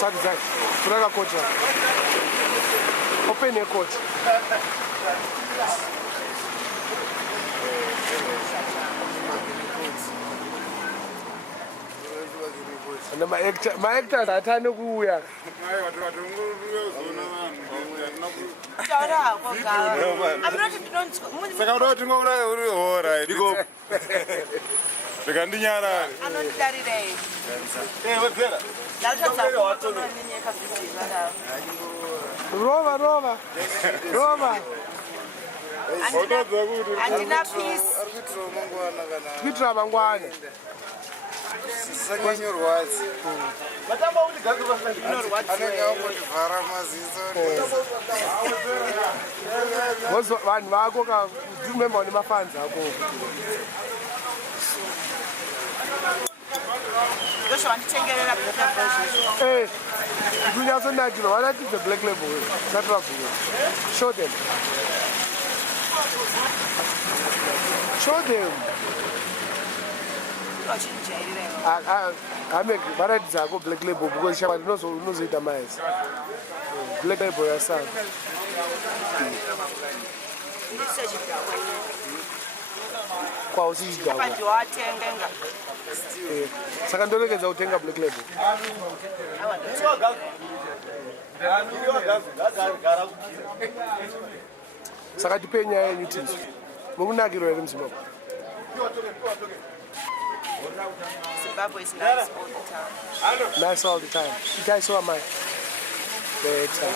Sarudzai. Kuraga kocha. Open your coach. And my actor, I tell you who we are. Roma. Hey, we also natural. Why not the black label? Show them. Show them. I make Vedzera go black label because she knows it. Black label yourself. Sakandolekeza utenga black label. Sakatipenya yenyuti. Mukunakirwa ere Zimbabwe. Zimbabwe is nice all the time. Nice all the time. You guys saw my better.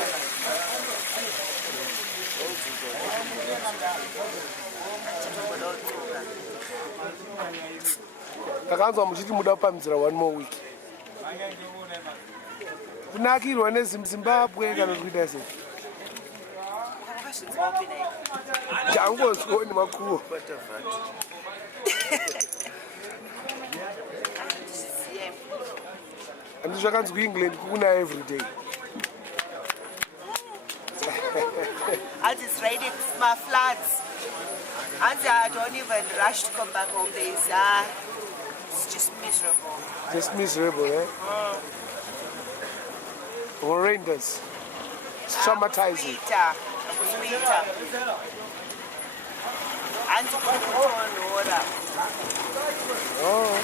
Takanzwa muchiti muda kupamizira one more week. Kunakirwa neZimbabwe kana kuita sei? Jango ni makuo. And this comes to England kuna every day. I just read it, my floods. And I don't even rush to come back home. It's just miserable. Just miserable, eh? Horrendous. Traumatizing. Winter. And to put on water. Oh.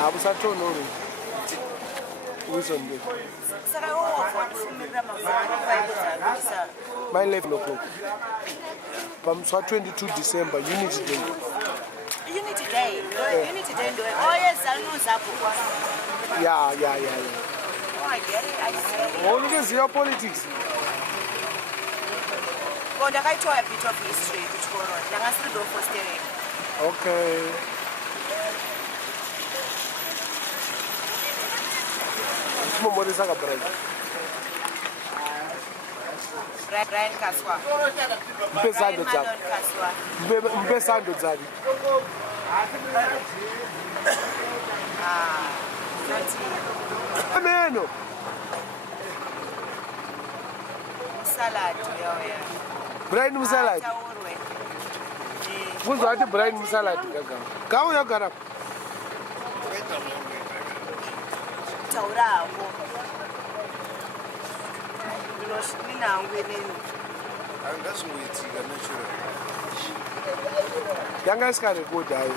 I was at home. Who's on there? My left local. From 22 December, Unity Day. Unity Day? Unity Day. Oh, yes, I know Zapu. Yeah. Oh, I get it. I see it. Only is your politics. Well, I told a bit of history, which go on. I still don't post it. Okay. Morisa ka break. Brian Kaswa. Mpesando dzaki. Mpesando dzaki. Ameno. Salad, Brian musalad. Kuzwa ati Brian musalad gaga. Gawo yagara. Taurawo. Mina ngweneni. Angasuitika natural. Yanga iskare good ayi.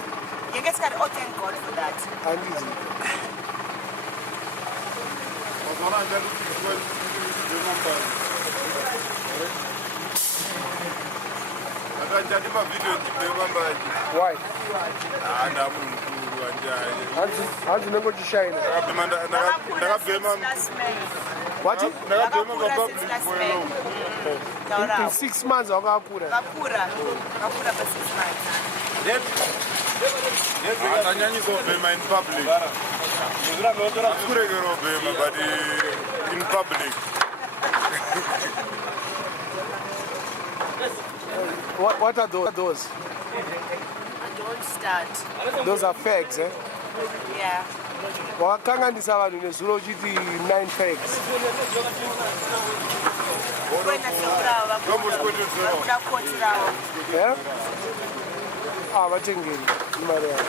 Yanga iskare, oh thank God for that. Andizi. Why? Hands never to shine. What? In 6 months, I'll go put it. Kapura for 6 months. In public. But in public. What are those? Don't start. Those are fakes, eh? Yeah. Wakangandisa vanhu nezuro uchiti 9 fakes. Yeah? Ah, vatengeri imari yavo.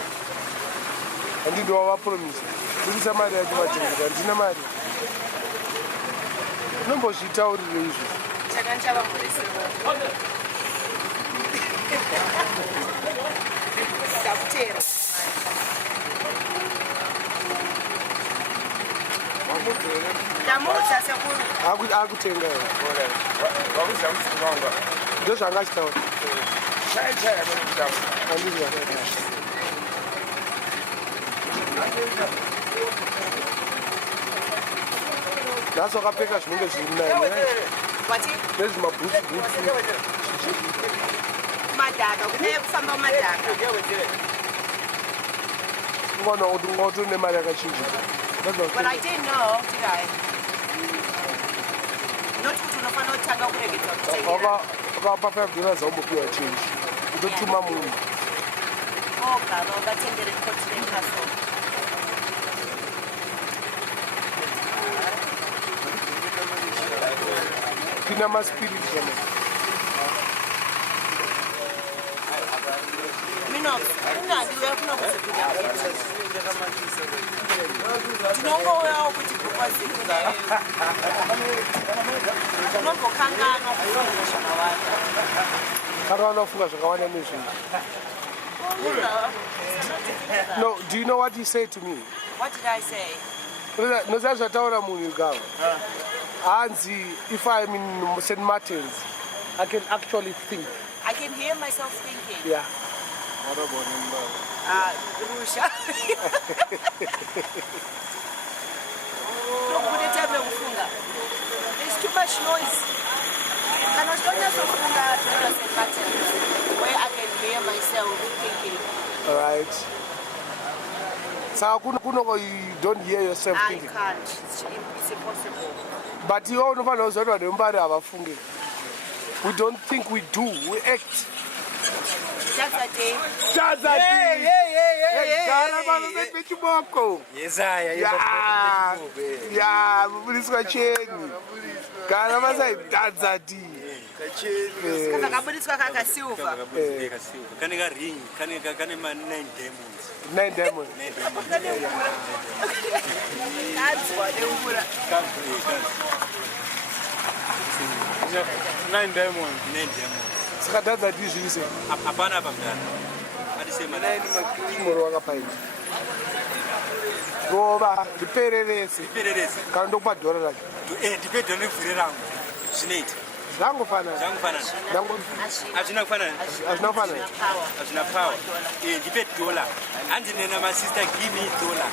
handidi wavapromisa budisa mari yacho vachengeta handina mari unombozvitaurire izvo chakanchava murisiro ndakutera ndamuudza sekuru akutenga ndo zvangachitaura nhasi wakapfeka zvinenge zviri naye nezvimabhutsu madhaka kune kufamba madhaka unowana kuti ungautone nemari yakachinja But I didn't know, did I? Not kuti unofanira kutanga kuregedza kutengera. Vakapa $5 aumbopiwa change. Utotuma munhu. Ogara ungatengere continent castle. Pina maspirit kana. Mina unandiwe kuno kuzokuda. Tinongouyawo kuti kukwazikira. Unombokangana kufunga zvakawanda. Kangana kufunga zvakawanda nezvinhu. No, do you know what he said to me? What did I say? Noziva zvataura munhu igava. Hanzi, if I'm in St. Martin's, I can actually think. I can hear myself thinking. Yeah. Rusha. There's too much noise. And I was going to St. Martin's, where I can hear myself thinking. All right. So you don't hear yourself thinking. I can't. It's impossible. But you all know that Mbare avafunge. We don't think we do. We act. Dhadza day. Dhadza day. Yeah, muburiswa cheni. Kana masai Dhadza day. Kana kaburiswa kakasilva. Kane ka ring, kane ma 9 diamonds. 9 diamonds. That's what they would. 9 diamonds. 9 diamonds. Saka Dhadza day zvise. Apana pamdana. Adisema 9 moro wakapaini. Rova, ndipererese. Kana ndokupa dhora racho. Ndipe dhora nevhuri rangu. Zvinoita. Zvangofanana. Hazvina kufanana. Hazvina power. Ndipe dollar. Hanzi nena my sister give me dollar.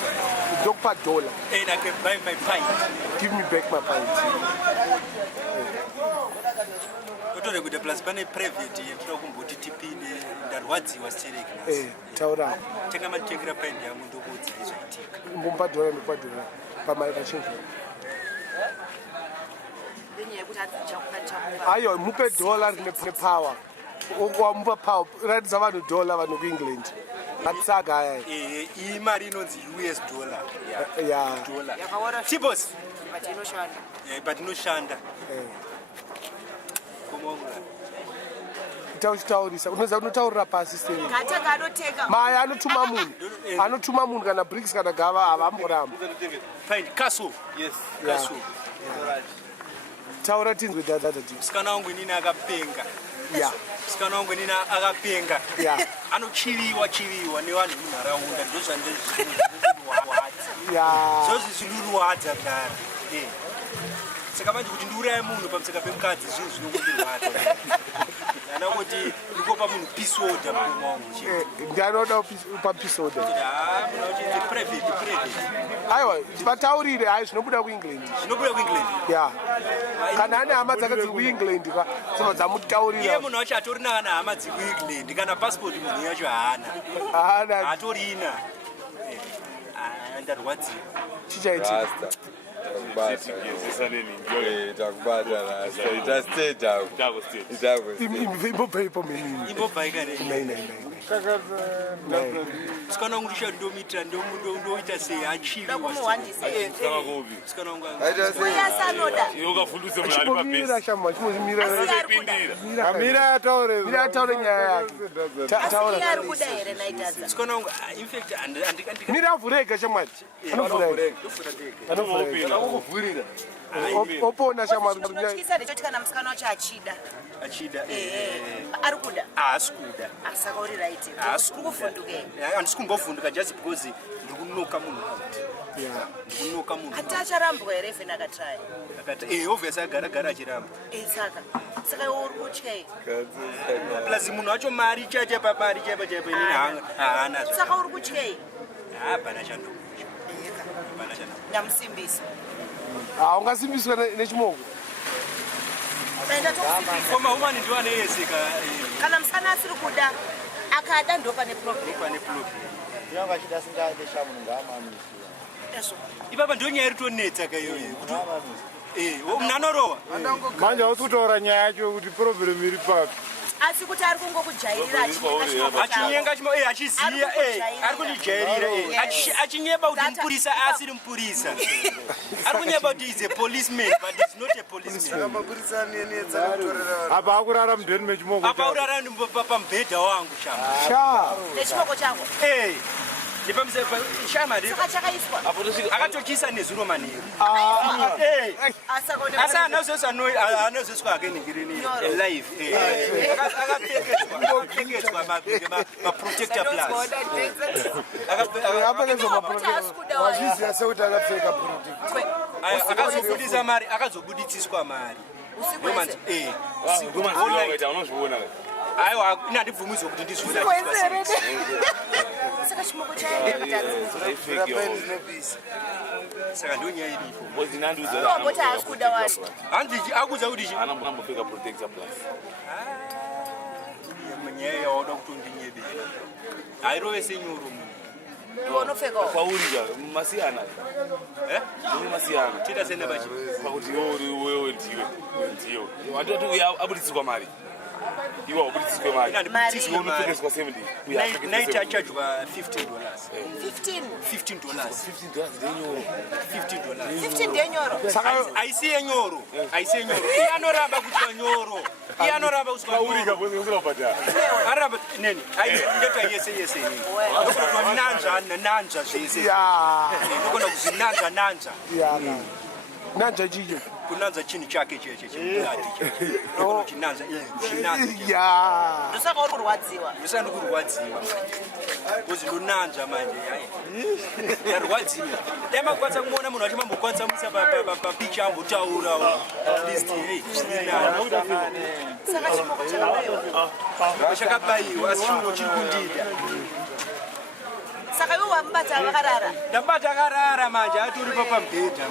Ndokupa dollar. And I can buy my pint. Give me back my pint. Kutore kuti plus pane private yekuda kumboti tipinde ndarwadziwa stereki. Taura. Tenga matengera pint yangu ndokudza izvaitika. Mbompa dollar ndokupa dollar. Pamari kachinja. Ayo, mupe dollar nepower. Wamupa power. Ratidza vanhu dollar vanhu kuEngland. Atsaga aya. Iyi mari inonzi US dollar. Yeah. Dollar. Tibos. But inoshanda. Taurisa. Unotaurira pasi seri. Kataka anoteka. Maya anotuma munhu. Anotuma munhu kana bricks kana gava havamboramba. Fine. Castle. Yes. Castle. Taura tinzwe Dhadza day. Sikana wangu inini akapenga. Yeah. Sikana wangu inini akapenga. Yeah. Anochiriwa nevanhu munharaunda ndozvandezvinhu. Yeah. Zvozvi zvinurwadza kudaro. Saka manje kuti ndiuraye munhu pamusaka pemukadzi zvinhu zvinongotirwadza. Kuti ndikopa munhu peace order murume wangu. Ndinoda upa peace order. Munhu wachiti private. Aiwa, vataurire hai zvinobuda kuEngland. Zvinobuda kuEngland. Yeah. Kana ane hama dzake dziri kuEngland saka dzamutaurira. Iye munhu wacho atorina kana hama dziri kuEngland kana passport munhu yacho haana. Haana. Atorina. Ndarwadziwa. Chichaiti. Imbobva ipo menini. Imbobva ikare. Nei. Sikana wangu lisha ndomitra ndoita sei achiri Ndokumuhandisa. sikana wangu Uyasanoda. Yokafundise mali chimumira pabesi. shama chimuzimira Amira ataure. mira ataure nyaya yake taura Ari kuda here naitadza. sikana wangu in fact mira avhurega shamwari anovhurega Kuvhurira. opona shamwari Chinotyisa ndechoti kana musikana wacho achida. achida Ari kuda. asikuda Saka uri right. Kurikuvhundukei. andisikumbovhunduka just because ndikunoka munhu out ndikunoka munhu Ati acharambwa here even akatry. akati obviously agara achiramba Saka iwe uri kutyei. plus munhu wacho mari chaipa haana Saka uri kutyei. hapana chandokucha Ndamusimbisa. ungasimbiswa nechimoko Enda tokusimbisa. koma umani ndiwo aneeseka Kana musikana asiri kuda akada ndo pane problem. pane problem Nyanga achida singade shamu ngamamisi. Eso. ipapa ndiyo nyaya iri tonetsa kaiyoyo kuti munhu anorowa Manje usikutora nyaya yacho kuti problem iri papi. Asi kuti ari kungokujairira achinyenga achiziya ari kundijairira achinyeba kuti mupurisa asiri mupurisa ari kunyeba kuti is a policeman but is not a policeman Mapurisa nenedza kutorera. Apa akurara mudeni mechimoko. apa urara pamubhedha wangu shama sha nechimoko changu. shama Saka chakaiswa. akatokisa nezuro manheru Asaka asi anozoswa akeningireni live akapfekedzwa maprotector plus Wazviziya sekuti akapfeka protect. akazobudisa mari akazobuditsiswa mari aiwa inandibvumidzwa kuti ndizviona Saka chimoko chaenda. saka ndo nyaya iripo Boti asi kuda wani. handiti akudza kuti nyaya yaoda kutondinyebera hairove senyoro munhu Iwe unopfekawo. Paurika masiyana masiyana tita senda bachi pakuti wewe ndiwe watoti abuditsirwa mari iwe wabuditsirwa mari unopfekeswa 70 night achajwa $15 $15 ndenyoro. aisiye nyoro iye anoramba kutwa nyoro iye anoramba kutwa Paurika bwezengusirabhadhara. aramba neni ndota yese nini ndokutwa nanja zvese ya ndokona kuzi nanja nanja chicho kunanza chinhu chake cheche chemukati chinanza ya Ndosaka uri kurwadziwa. ndosandi kurwadziwa kozi ndonanzva manje yarwadziwa dai makwanisa kumuona munhu achimambokwanisa muisa papicha ambotaura atleast Saka chimoko chakabayiwa. chakabayiwa asi chimoko chiri kundida Saka iwe wamubata akarara. ndabata akarara manje atoripo pamubhedha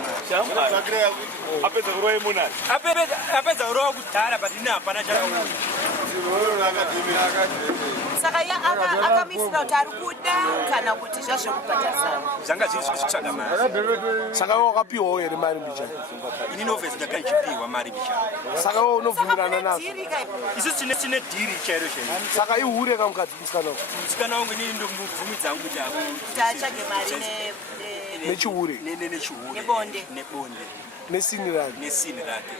apedza kurova munani apedza kurova kudhara but ine hapana chakauya Saka iye akamisira kuti ari kuda kana kuti zvazvekubhatarisana. zvanga zviri zvikutsvaga mari saka iwe wakapiwawo here mari mbichana ini novhesi ndakaichipiwa mari bichana saka iwe unobvumirana nazo isusu tine dhiri chairo chairo saka ihure kamukadzi musikana musikana wangu inini ndomubvumi dzangu kuti kuti atsvage mari nechihure nechihure nebonde. nesini rake nesini rake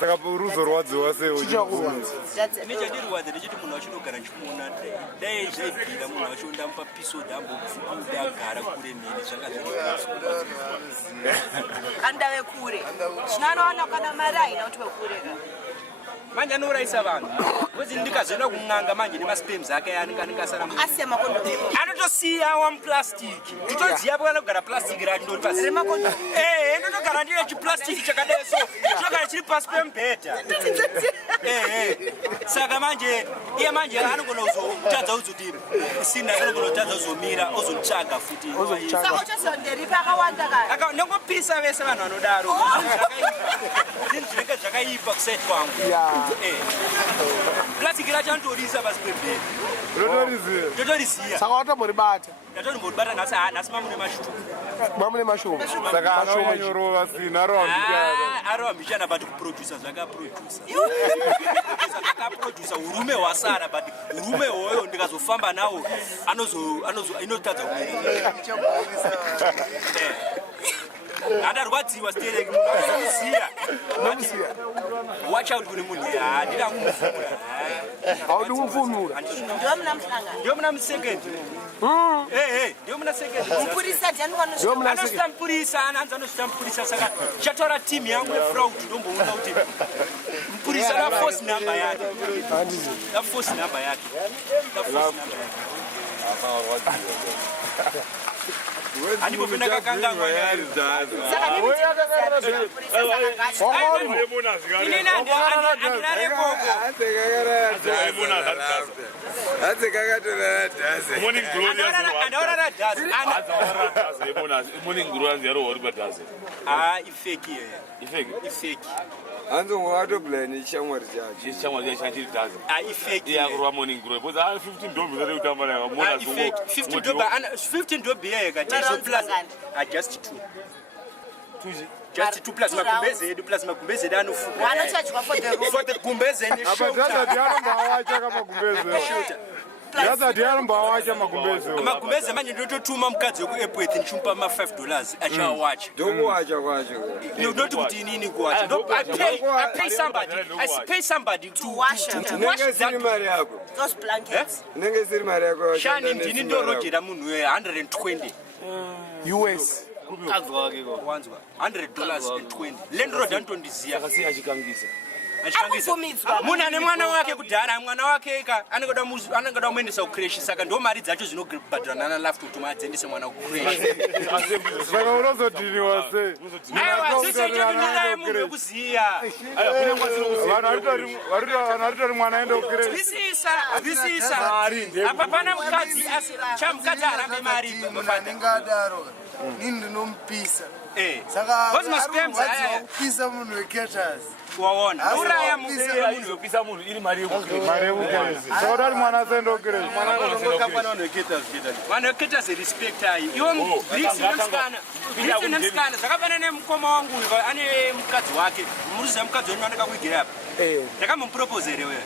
Saka ruzorwadziwa sewo. chichakurwadza ine chandirwadza ndechiti munhu wacho ndogara ndichimuona dai zvaibvira munhu wacho ndamupa pisodi ambobvukuda agara kure neni zvanga zviri Andave kure. Zvinoanowana kana mari haina kuti wekure. manje anourayisa vanhu kwezi ndikazoenda kun'anga manje nemaspems ake anenge asara Asiya makondomu. anotosiya wamuplastiki titodziya kana kugara plastiki rati ndoti pasi Remakondomu. ndotogara ndine chiplastiki chakadai so chinogara chiri pasi pemubhedha saka manje iye manje anogona kuzotadza kuzoti sina anogona kutadza kuzomira ozonitsvaga futi Saka uchazonderipa akawanda kare. ndongopisa vese vanhu vanodaro zvinhu zvinenge zvakaipa kusaiti kwangu plastiki racho anotorisa pasi pemubhedha ndotoriziya saka watomboribata ndatonimboribata nhasi mamune mashutu mamune mashoma Saka anonyorova sina rawandikana. arova mishana but kuproducer zvakaproducer zvakaproducer urume hwasara but urume hoyo ndikazofamba nawo inotadza andarwadziwa stereki muziya watch out kune munhu handida kumufumura haudi kumufumura ndio muna musekendi ndio muna sekendi anosvita mupurisa ananzi anosvita mupurisa saka chatora timu yangu yefraud ndomboona kuti mupurisa daforce number yake daforce number yake andipopinda kakangangwa Anzo ngwato blend chamwari chachi. Chamwari chachi Dhadza. Ifeki. Yakurwa morning glory. But 15 dobi zari utamba na mona zungu. 15 dobi 15 dobi yeka plus just 2. Just 2 plus makumbeze edu plus makumbeze edu anofuka. Wanotachwa for the kumbeze ni Apa Dhadza ndiaromba wacha kama kumbeze. Dhadza ndiaromba wacha makumbeze. Makumbeze manje ndototuma mukadzi weku Airport ndichumupa $5 achawacha. Ndokuwacha kwacho. Not kuti nini kuwacha. I pay somebody to wash that mari yako. those blankets. Nenge siri mari yako. Shani ndini ndorojera munhu we 120 US wanzwa $100 landlord antondiziya Kasi achikangisa. munhu ane mwana wake kudhara mwana wake anengoda kumuendesa kucreshi saka ndo mari dzacho dzinobhadhirana nalafu kuti maadzendese mwana kucreshi Saka unozodhiniwa sei? aiwa munhu wekuziya Vanaritori mwana aende kucreshi. visisa apa pana mukadzi chamukadzi arambe mari Ndingadaro. Nini ndinompisa. Saka kupisa munhu weketers. waona uraya Munhu yopisa munhu iri mari yekucreshi. Mari yekucreshi. Saka mwana aende kucreshi. vanhu veketa zerespect ai iwo nemsikana zvakafanana nemukoma wangu uyu ane mukadzi wake muruziva mukadzi wenyu anenge kuigera apa ndakamuproposere wewe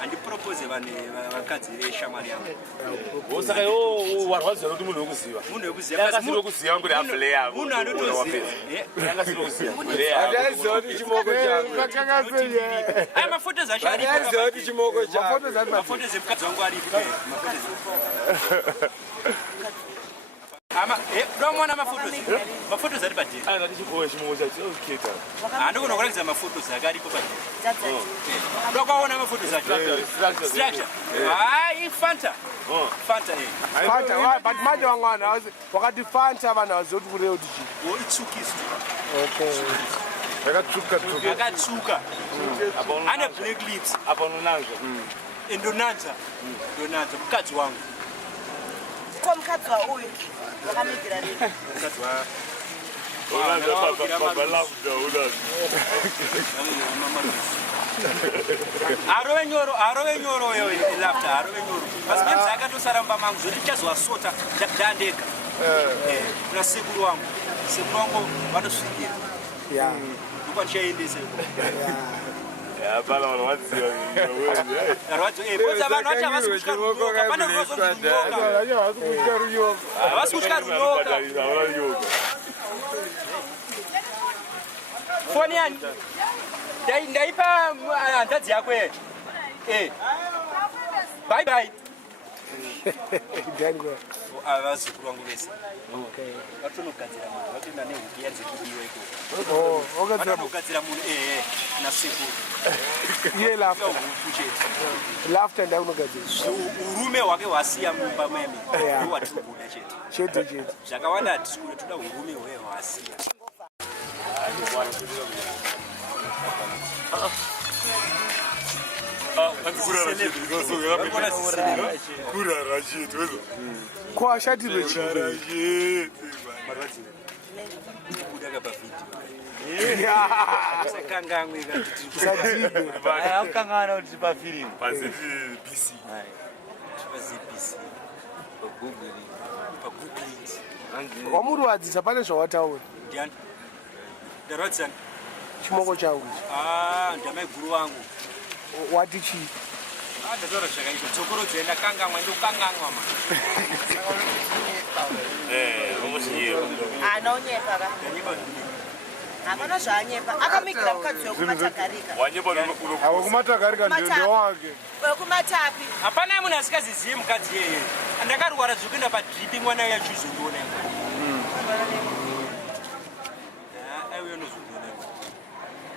handipropose vakadzi veshamwari yangu Saka warwadziwa kuti munhu wekuziva. munhu wekuziva Yakasiri wekuziva nguri hafule yavo. munhu anotoziva Yakasiri wekuziva. Hadaziva kuti chimoko chako. aya mafotos acho Hadaziva kuti chimoko chako. mafotos emukadzi wangu aripo domwana mafotos ari padheri Ndatichikowe chimoko chacho choketa. handikona kurakidza mafotos ake aripo padheri ndokwaona mafotos acho structure hai fanta but manje wangwana wakati fanta vanhu havazoti kureo tichi itsukiswa Yakatsuka. akatsuka ane black lips Apa unonanzwa. ndonanza mukadzi wangu Ko mukadzi wauyu wakamigira rini? mukadzi wa Baba lavda unazi. arove nyoro yo lafta arove nyoro basi manzi akatosara mumba mangu zvoti chazovasota ndandega kuna sekuru wangu vanosvikira ndokwandichaendese Bala warwadziwa. boza vanhu vacho havasi kutya runyoka pane runozonzi runyoka havasi kutya runyoka foni yani ndaipa handadzi yako ye bye bye vazukuru vangu vese vatonogadzira munhu vatoenda nehuki yadzekidiwa ikoko vanogadzira munhu nasekuru iye huku laughter ndaunogadzira urume hwake hwasiya mumba meme ndohwatiribuda chete zvakawanda hatisikuda toda urume hwe hwasiya ko ashatirwe chii sekangamwe Akangana kuti pafilm. Pazibisi. wamurwadzisa pane zvawataura ndarwadzisani chimoko changu. Ndamai guru wangu. Wati chi? Ndataura zvakaita tsokoro dzenda kangamwa ndokangangwa ma. Unosiyepa. Anonyepa ba. Hapana zvanyepa. Akamikira mukadzi wekumatagarika. Wanyepa Awo kumatagarika ndio wake. Wekumatapi. Hapana munhu asikazizivi mukadzi yeye. Ndakarwara zvekuenda padripping mwana yachizoona. Aiwe unozondoona.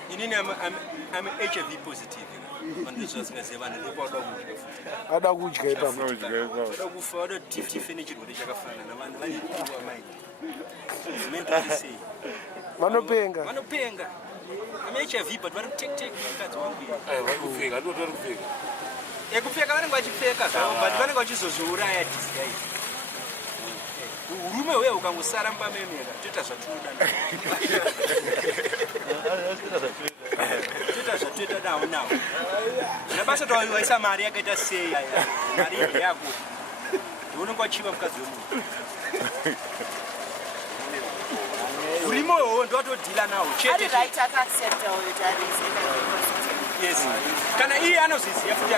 Inini I'm HIV positive. Ada kudya ipapo. Ada kufa, ada tife nechirwere chakafanana navanhu vanopiwa mai. Mentally say. Vanopenga. Vanopenga. I'm HIV but vari take mukadzi wangu. Varikupfeka, ndoti varikupfeka. Kupfeka vanenge vachipfeka zvavo but vanenge vachizozouraya disguise. Urume wewe ukangosara mbamemera toita zvatoda. Toita zvatoda nawo. Nabasa tawaisa mari yakaita sei aya. Mari yako. Unenge wachiva mukadzi wemunhu. Urimo wewe ndo watodila nawo. Chete right accept all the yes. Kana iye anozviziva futi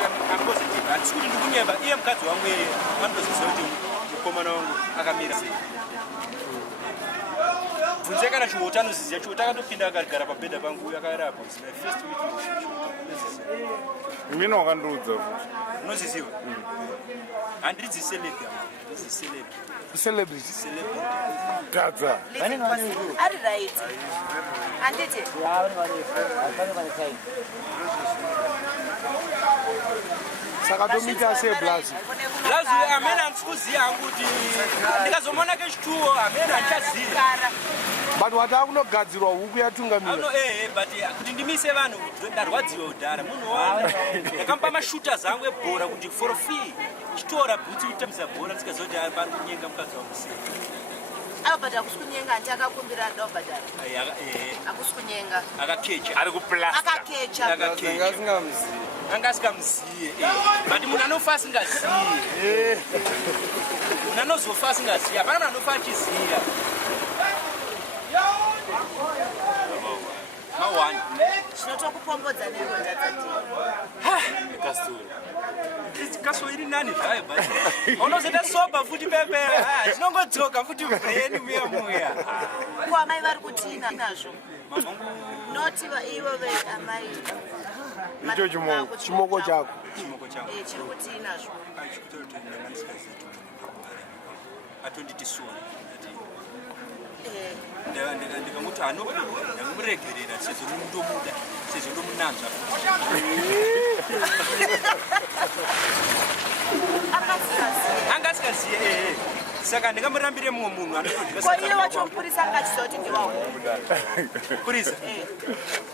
positive. Hatisi kuti ndikunyeba iye mukadzi wangu yeye anozviziva kuti mukomana wangu akamira sei. Bvunze kana Chihota anozviziva. Chihota akatopinda akagara pabhedha pangu yakarapo. It's my first week with Chihota. Mina wakandiudza. Unozviziva? Handidzi celeb. This is celeb. Celebrity. Dhadza. Ari right. Anditi. Saka domita sei blazi. Blazi amene andikuziva hangu kuti ndikazomona kechituwo amene andichaziva. But watakunogadzirwa huku yatungamira. But kuti ndimise vanhu ndarwadziwa kudhara munhu wanda. Ndakampa mashooters angu ebhora kuti for free. Chitora bhutsi kutamisa bhora tikazoti pari kunyenga mukadzi wangu sei. But akusikunyenga anti akakumbira ndobhadhara. Akusikunyenga. Akakecha. Ari kuplasta. Akakecha. Anga asingamuziye. But munhu anofa asingaziye. Munhu anozofa asingaziye. Hapana munhu anofa achiziya. Mawani. Zvinotokupombodza neronda dzati. Kastori. Kaso iri nani zvayo basi. Unozoita soba futi pepe. Chinongodzoka futi brain muya. Ko amai vari kutina nazvo. Noti ivo amai. Icho Chimoko chako. Chiri kutina nazvo. Atonditi sona. Ndikamuti ndamuregerera sezvo ndomuda sezvo ndomunanzva angasikaziye saka ndingamurambire mumwe munhu anoiye wachomupurisa angachizoti ndiwawo purisa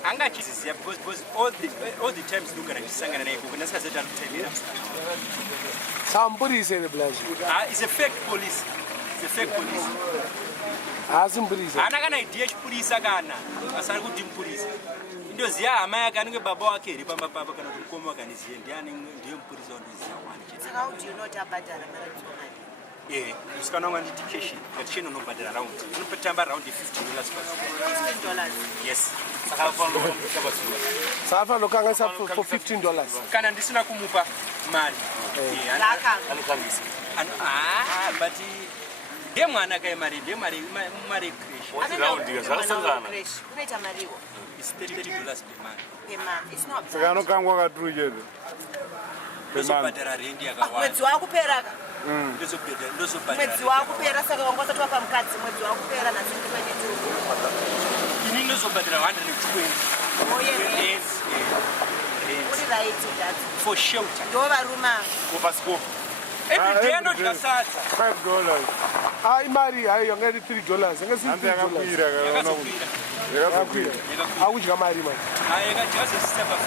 angachiziziya because all the times ndogara ndichisangana naye koko ndasikazoti ari kutemera Samburise the blazi. It's a fake police. It's a fake police. Asimbulisa. Ana kana idea chipurisa kana asari kuti mpurisa. Ndoziya hama yake anenge baba wake iri pamba kana kuti mukoma wakaniziye ndiye mpurisa wandoziya wani. Saka how do you not abadara mara tsomani? Usikana wangu nditi keshi. Ngati cheno unobhadhara round. Unopetamba round $15 per $15. Yes. Safa lokanga for $15. Kana ndisina kumupa mali. Laka. Anokambisa. But ndiye mwana kai mari crash. Unoita mariwo. It's $30 per month. Per month. It's not bad. Saka anokangwa katuru chete. Ndozobhadhara rendi yakawanda. Mwedzi wakupera ka. Ndozobhadhara. Mwedzi wakupera saka wangosati wapa mukadzi mwedzi wakupera na 2022. Ini ndozobhadhara 120. Yes. Uri right that. For shelter. Ndovaruma. Kopasikopo. Every day anodya sadza. $5. Imari hayo yangari $3. Yanga Anzi yakakwira kana kuti. Yakakwira. Akudya mari mari. Yakadyazo sisapa 5.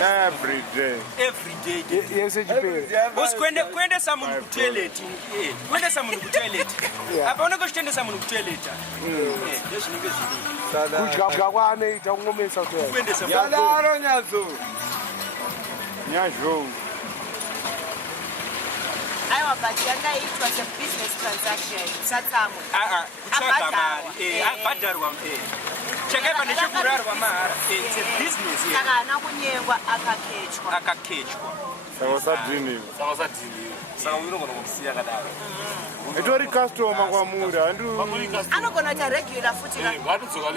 Every day. Every day. Yes, echipere. Bosi kuendesa munhu kutoilet. Kuendesa munhu kutoilet. Apa unenge uchitendesa munhu kutoilet. Ndozvinenge zviri. Kudya kwaanoita kungomesa kutoilet. Kuendesa Yadaro nyazo. Nyazvo. Aiwa but yangaitwa a business transaction. Satsamwe. Abhadharwa. chakaipa nechekurarwa mahara it's a business saka haana kunyengwa akakechwa saka usadhiniwa saka unogona kumusiya kadaro itori customer kwamuri anogona kuita regular futi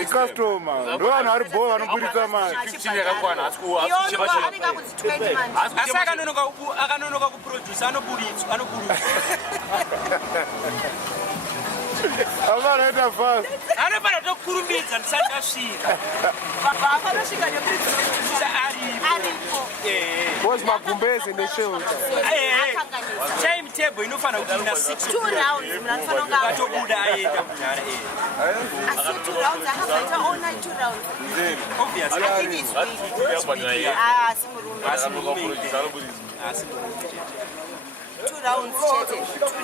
customer ndo vanhu vari bho vanoburitsa mari anenge akuti 20 months asi akanonoka kuproduce anoburutswa avanoita fast anofanira tokurumbidza ndisati ndasvika afanosvika aripo bozi magumbeze nesheuta timetable inofanira kuti ina 2 rounds munhu anofanira kunge atobuda aenda munhara asi 2 rounds akabaita ona 2 rounds obviously asi murume 2 rounds chete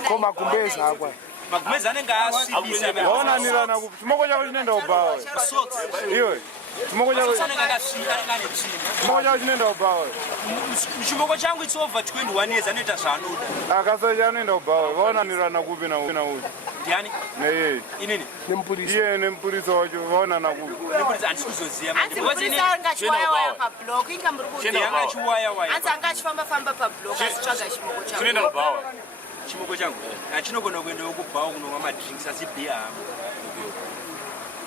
ko magumbeze akwa magumbeze anenge asvibisa vaonanirana kuti chimoko chako chinoenda kubawa iwe chimoko chako chinoenda kubawa chimoko changu it's over 21 years anoita zvaanoda akasa chanoenda kubawa vaonanirana kupi nauyu ndiani neyeye inini nemupurisa iye nemupurisa wacho vaonana kupi nemupurisa handisi kuzoziva hanzi mupurisa anga achiwayawaya pablock inga muri anga achiwayawaya hanzi anga achifamba pablock achitsvaga chimoko changu chinoenda kubawa chimoko changu chinogona kuendawo kubhawa kunonwa madrinks asi bhiya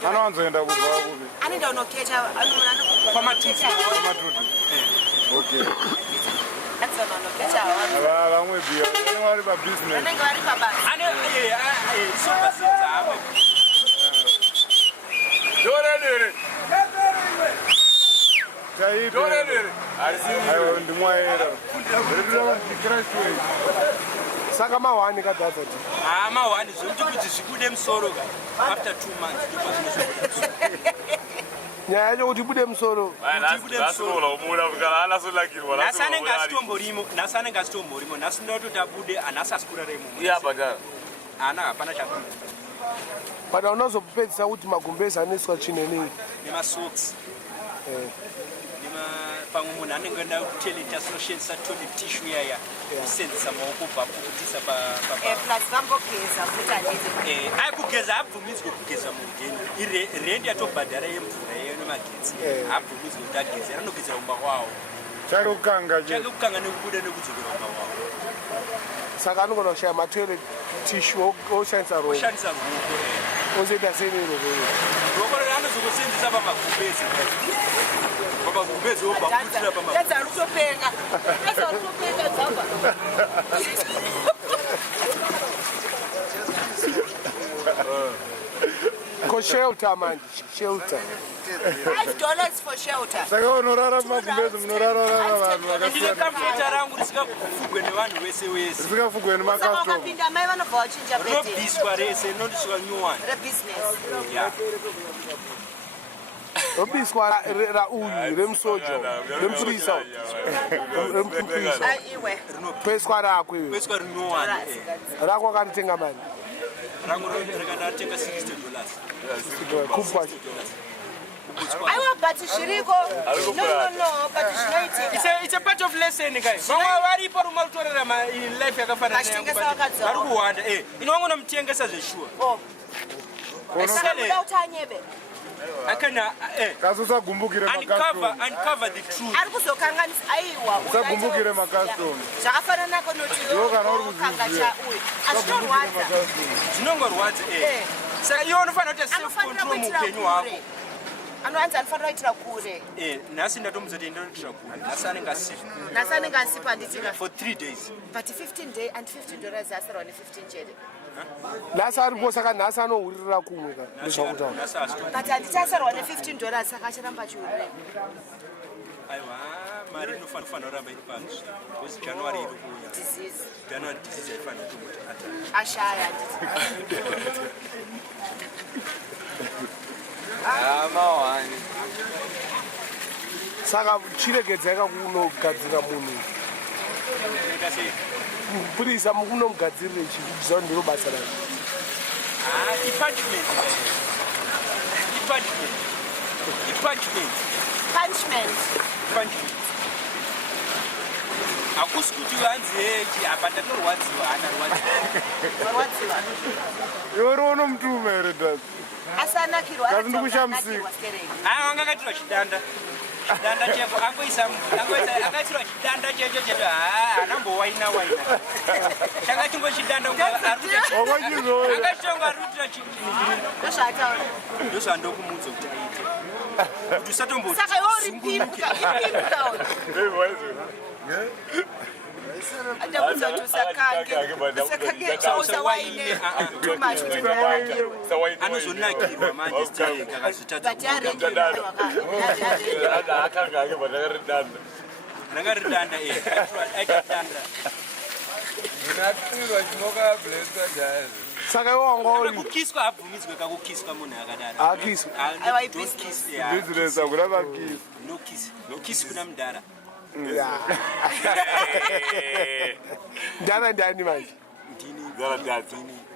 anowanzoenda kubawa kupi anoenda unoketa pamatuti okay anonoketa vamwe bhiya vanenge vari pabusiness vanenge vari pabasa isobasenza hamwe aiwa ndimwaera saka mahwani kadhadza ti mahwani zvokuti kuti zvibude musoro after 2 months nyaya yacho kuti ibude musoro nhasi anenge asitomborimo nhasi ndinototi abude hanhasi asikuraremo hana hapana chakuita pana unazopedzisa kuti magumbezi anoiswa chinenei nemasoks pamwe munhu anenge enda kuteleta sinoshandisa toilet tissue yaya kusenzesa maoko bvapukutisa plus vambogeza futi handiti kugeza haabvumidzwe kugeza mugeni rendi yatobhadhara yemvura yeyo nemagetsi haabvumidzwe kuti ageze anogezera umba kwawo chake kukanga nekubuda nekudzokera umba kwawo saka anogona kushaya matoilet tissue oshandisa ruoko ozoita seneno ruoko rero anozokosenzesa pamagumbezi pamagumbezi obvaputira Dhadza rutopenga dzamba ko shelter manje shelter $5 for shelter saka unorara mumagumbezi munorararara vanhu vakasiyakamfeta rangu risingafugwe nevanhu vese vese risingafugwe nemakastoma vakapinda mai vanobva vachinja rinobhiswa rese rinondisvika nyuwani rebusiness robiswa rauyu remusoja remupurisa iwe peswa rako iwe peswa rinyuwani rako akanitenga mani rangu rekandatenga $60 kupwa aiwa but zviriko no but zvinoitika it's a part of lesson guys vamwe varipo rumwe rutorera life yakafanana vari kuwanda inowangona mutengesa zveshuwa saka kuti anyebe kasusagumbukire uncover the truth ari kuzokanganisa aiwa usagumbukire makastoma zvakafanana konotokanga chauyu azvinorwadza zvinongorwadza saka iwe unofanira kuita self control muupenyu hwako anowanzi anofanira kuitira kure nhasi ndatomuzoti ndinoitira kure nhasi anenge asipa handitika for 3 days but 15 day and $15 asarwa ne15 chete nhasi aripo saka nhasi anohurira kumwe ka nezvakutaura but handichasarwa ne$15 saka achiramba achiurira aiwa mari inofanira kuramba iri pazvi because january iri kuuya january disease aifanira kutomoti ashaya mahwani saka chiregedzai kakunogadzira munhu mupurisa mukunomugadzirire chiziva ndiro basa rake hakusi kuti vanzi apa ndatorwadziwa hana rwadziwa iwe rono mutume here Dhadza asanakirwa Kazi ndikushamsika. Wanga akatirwa chidanda. Chidanda cheko angoisa akatirwa chidanda checho checho. Anambowaina. Changa chingo chidanda aruta. Okochizoya. Akachonga rutira chini. Ndosvataura. Ndozvandokumudza kuti aite. Kuti usatombo. Saka yori pimbuka. Ndakuza kuti usakange Chodza waine too much anozonakirwa manje Tyre kakazotadza ranga aitadanda Saka iwangori kukiswa abvumidzwe kakukiswa munhu akadaro akiswa Business akuramba kiss. no kiss kuna mudhara ndana ndani manje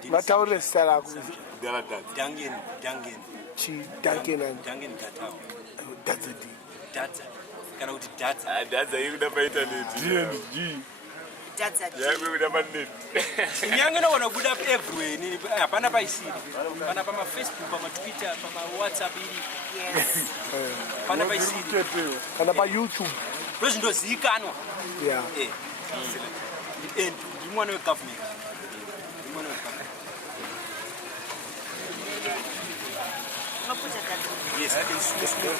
mataurire zita rako Duncan Duncan Gatawa Dhadza kana kuti Dhadza Dhadza ikuda paintaneti yakuda panet nyange noona kuda everywhere hapana paisiri pana pamafacebook pamatwitter pamawhatsapp iri pana paisiri kana payoutube ndozvindozivikanwa yeah ndimwana wegovernment yes I can smoke.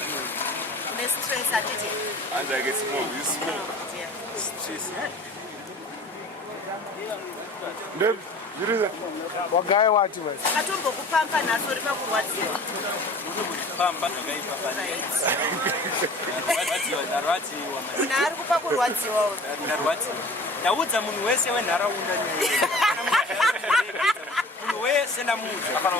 Stress atete. And I get smoke, you smoke. Stress. Ndem zirize wagaya wati manje Atombokupampa naso uri pakurwadziwa. Pampa ndakaipa ndarwadziwa Nari kupa kurwadziwa. Ndarwadziwa. Ndaudza munhu wese wenharaunda munhu wese ndamuudza afana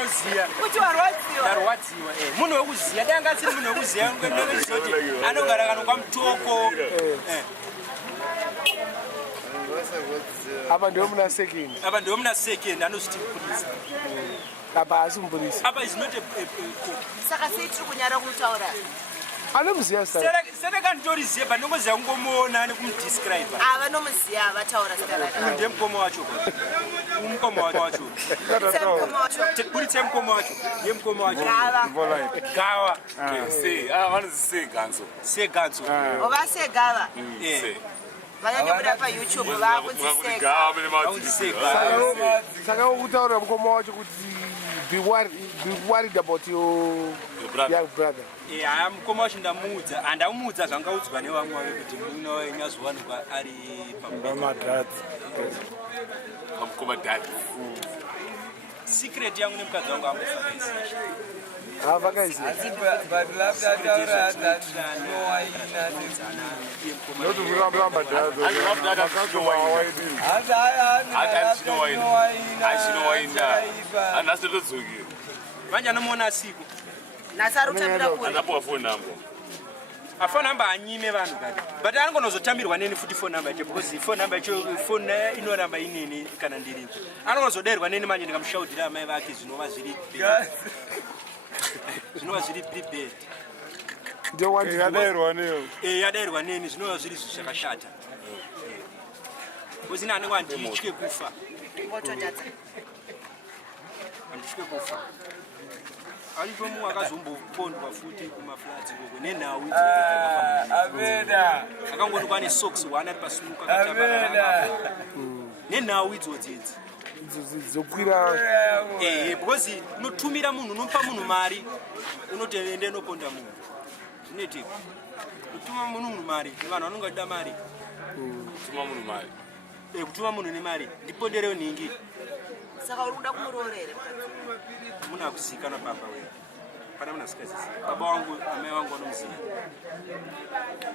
kuziya Kuti warwadziwa. Ndarwadziwa munhu wekuziya danga asiri munhu wekuziya ndozoti anogara kanokwa mutoko apa ndiwe muna second anozviti mupurisa apa asi mupurisa apa is not a Saka sei tiri kunyara kumutaura. anomuziya serekanditoriziye pandongoziya kungomuona nekumudescribe Vanomuziya vataura zita rake. ndiye mukoma wacho mukoma wacho buritse mukoma wacho ndiye mukoma wacho gawa vanozvi seganzo Ovasegava. Vanonyobuda paYouTube vakunziseka. saka ukutaurira mukoma wacho kuti be worried about your young brother mukoma wacho ndamuudza handamuudza zvangaudzwa nevamwe vave kuti munonyazowanikwa ari pamukoma dhadza secret yangu nemukadzi wangu angofakaizisha havakaizia Noturamba Dhadza. anasitotsuki manje anomuona asiku Nasari kutambira kuri. anapuwa phone number afona namba anyime vanhu kati but anongonozotambirwa neni futi phone number yacho because phone number yacho phone inoramba inini kana ndiri anongozoderwa neni manje ndikamushaudhira amai vake zvinova zviri prepared ndio wandi yadairwa neni zvinova zviri zvakashata because ina anenge anditye kufa anditye kufa alipomu akazombopondwa futi kumaflats koko nenhau akangondikwa nesocks one ari pasumuka nenhau idzodzidzi zokwira because unotumira munhu unopa munhu mari unoti ende noponda munhu uneti kutuma munhu mari vanhu vanongada mari kutuma munhu mari kutuma munhu nemari ndiponderewo nhingi Saka uri kuda kumurorera. munhu akuzikanwa baba wedu pana munhu asikazisi baba wangu amai wangu vanomuziva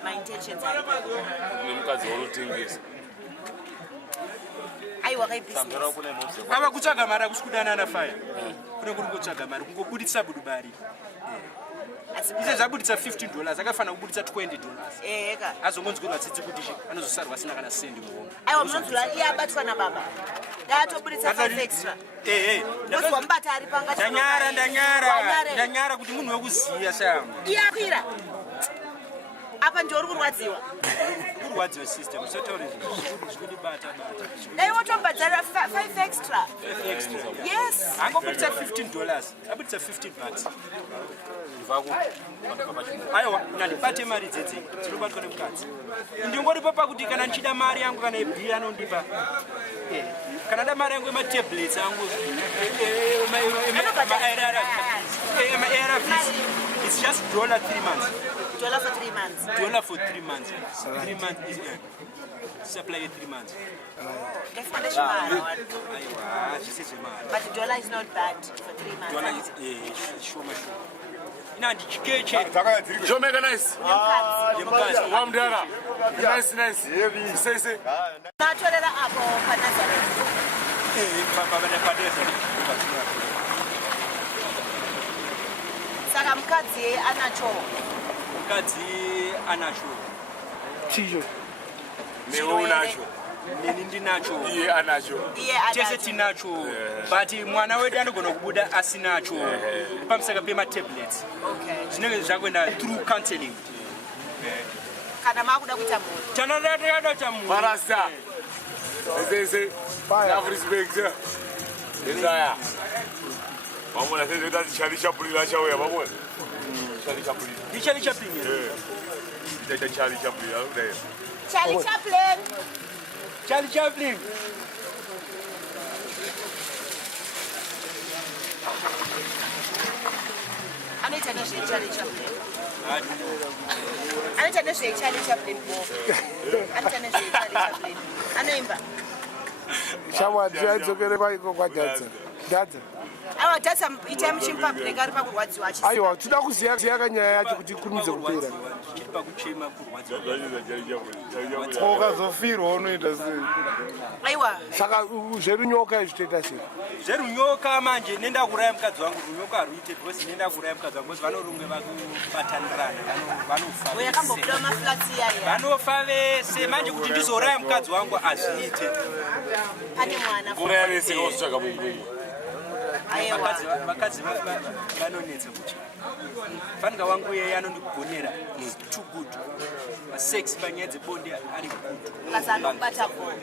My intentions are. nemukadzi wanotengesa Aiwa kai business. ava kutsvaga mari akusi kudanana faya kune kuri kutsvaga mari kungobuditsa budubari ise zvabuditsa $15 akafanira kubuditsa $20 Eka. azongonzwirwa tsitsi kuti anozosarwa asina kana sendi muhomwe Aiwa munonzwa iye abatwa nababa. Ndatobuditsa 5 extra. Wambata ari panga. ndanyara kuti munhu wekuziya shama Iyakwira. Apa ndio uri kurwadziwa. kurwadziwa system sotaure zvekundibata Dai wotobhadzara 5 extra. extra. Yes. I'm going to put $15. I put $15 bucks. Aiwa, nalipate mari dzedze. Dzinobatwa nemukadzi. Ndingoripo pakuti kana nchida mari yangu kana ibhira anondipa. Kana da mari yangu ema-tablets yangu. It's just $3 months. $3 for 3 months. $3 for 3 months. 3 months is supply 3 months. That's what she married. She says But $1 is not bad for 3 months. $1 is sure. Nandi chikeche. Joe make a nice. Warm dinner. Nice. Say. Natolera apo panasare. Saka mukadzi anacho. Chicho. Newe unacho. Nini ndinacho. Iye anacho. Tese tinacho. But mwana wedu anogona kubuda asinacho. Pamusaka pema tablets. Okay. Zvinenge zvakwenda through counseling. Kana makuda kuita munhu. Tanadata munhu. Marasta. Say. Have respect. Desire. Mamona says that Charlie Chaplin la shawe mamona. Charlie Chaplin. Charlie Chaplin. Charlie Chaplin out there. Charlie Chaplin. Charlie Chaplin. Anita no say Charlie Chaplin. Anita no say Charlie Chaplin. Anita no say Charlie Chaplin. Anaimba. Shawa dzokere kwa Dhadza. Dhadza. Awa Dhadza ita muchimpa break ari pakurwadziwa achisa. Aiwa, tinoda kuziya kanyaya yacho kuti kunidze kupera. Chipa kuchema kurwadziwa. Ukazofirwa unoita sei? Aiwa. Saka zverunyoka izvitoita sei? Zverunyoka manje nenda kuraya mukadzi wangu runyoka haruite because nenda kuraya mukadzi wangu because vanorumwe vakubatanirana vanofa. Uya kambobuda maflats iyaya. Vanofa vese manje kuti ndizoraya mukadzi wangu azviite. Pane mwana. Kuraya vese kotsvaka munhu. Vakadzi vanonetsa kuti fanga wangu yeye anondigonera too good sex panyaya dzebonde ari good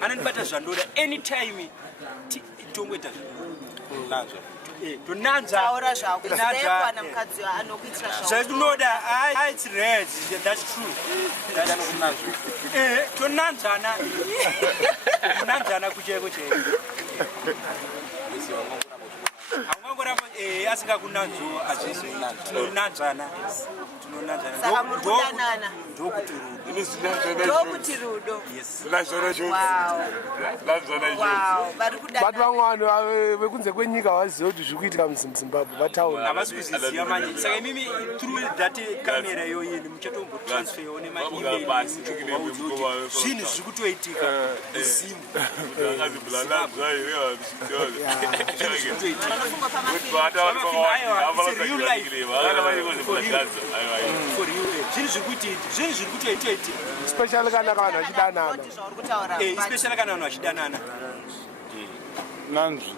anondibata zvandoda anytime tongoita taura zvako zvepa namukadzi anokuitira zvaunoda it's red that's true tonanzana kucheko cheko Angangoramba asingakunanzo tinonanzana ndokuti rudo But vamwe vekunze kwenyika vaziva kuti zviri kuitika muZimbabwe vataura havasi kuziziva manje saka imimi through that camera yoyini muchatombotransferwo nemaemail zvinhu zviri kutoitika muZimbabwe especially kana vanhu vachidanana especially kana vanhu vachidanana Nanzi.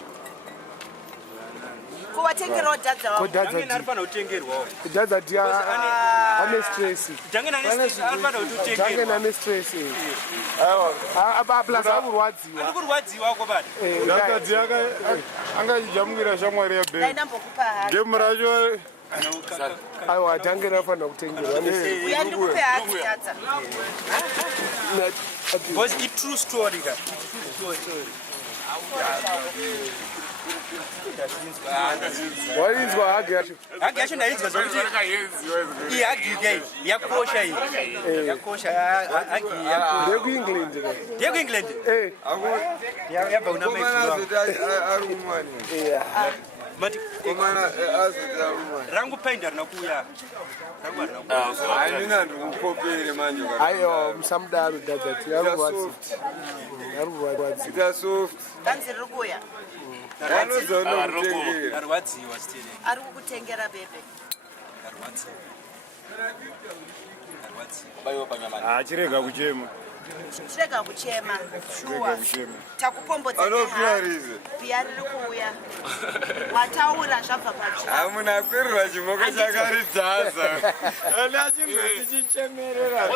kuvatengerawo Dhadza anofanira kutengerwawo Dhadza dia ane stress ane stress plus akurwadziwa arikurwadziwa kwabata Dhadza angajamukira shamwari yabheki ndainambokupa haki gemu racho aiwa Duncan anofanira kutengerwa uya ndikupe haki Dhadza because it's true story ka wainzwa hagi yacho hagi yacho ndainzwa zvokuti iyi hagi iyi yakosha iyi yakosha hagi ndekuengland ndekuengland yabva kuna mati rangu painda rina kuuya Handina ndikupopere manje. aiwa musamudaro Dhadza arurwadziwa danzi riri kuuya Anozoona kutengera. arwadziwa still ari kukutengera bebe arwadziwa Achirega kuchema. Chirega kuchema. Sure. Takupombodza. Anokurarise. Bia riri kuuya. Wataura zvabva pacho. Amuna kwirwa chimoko chakari Dhadza. Ana chimwe chichemerera.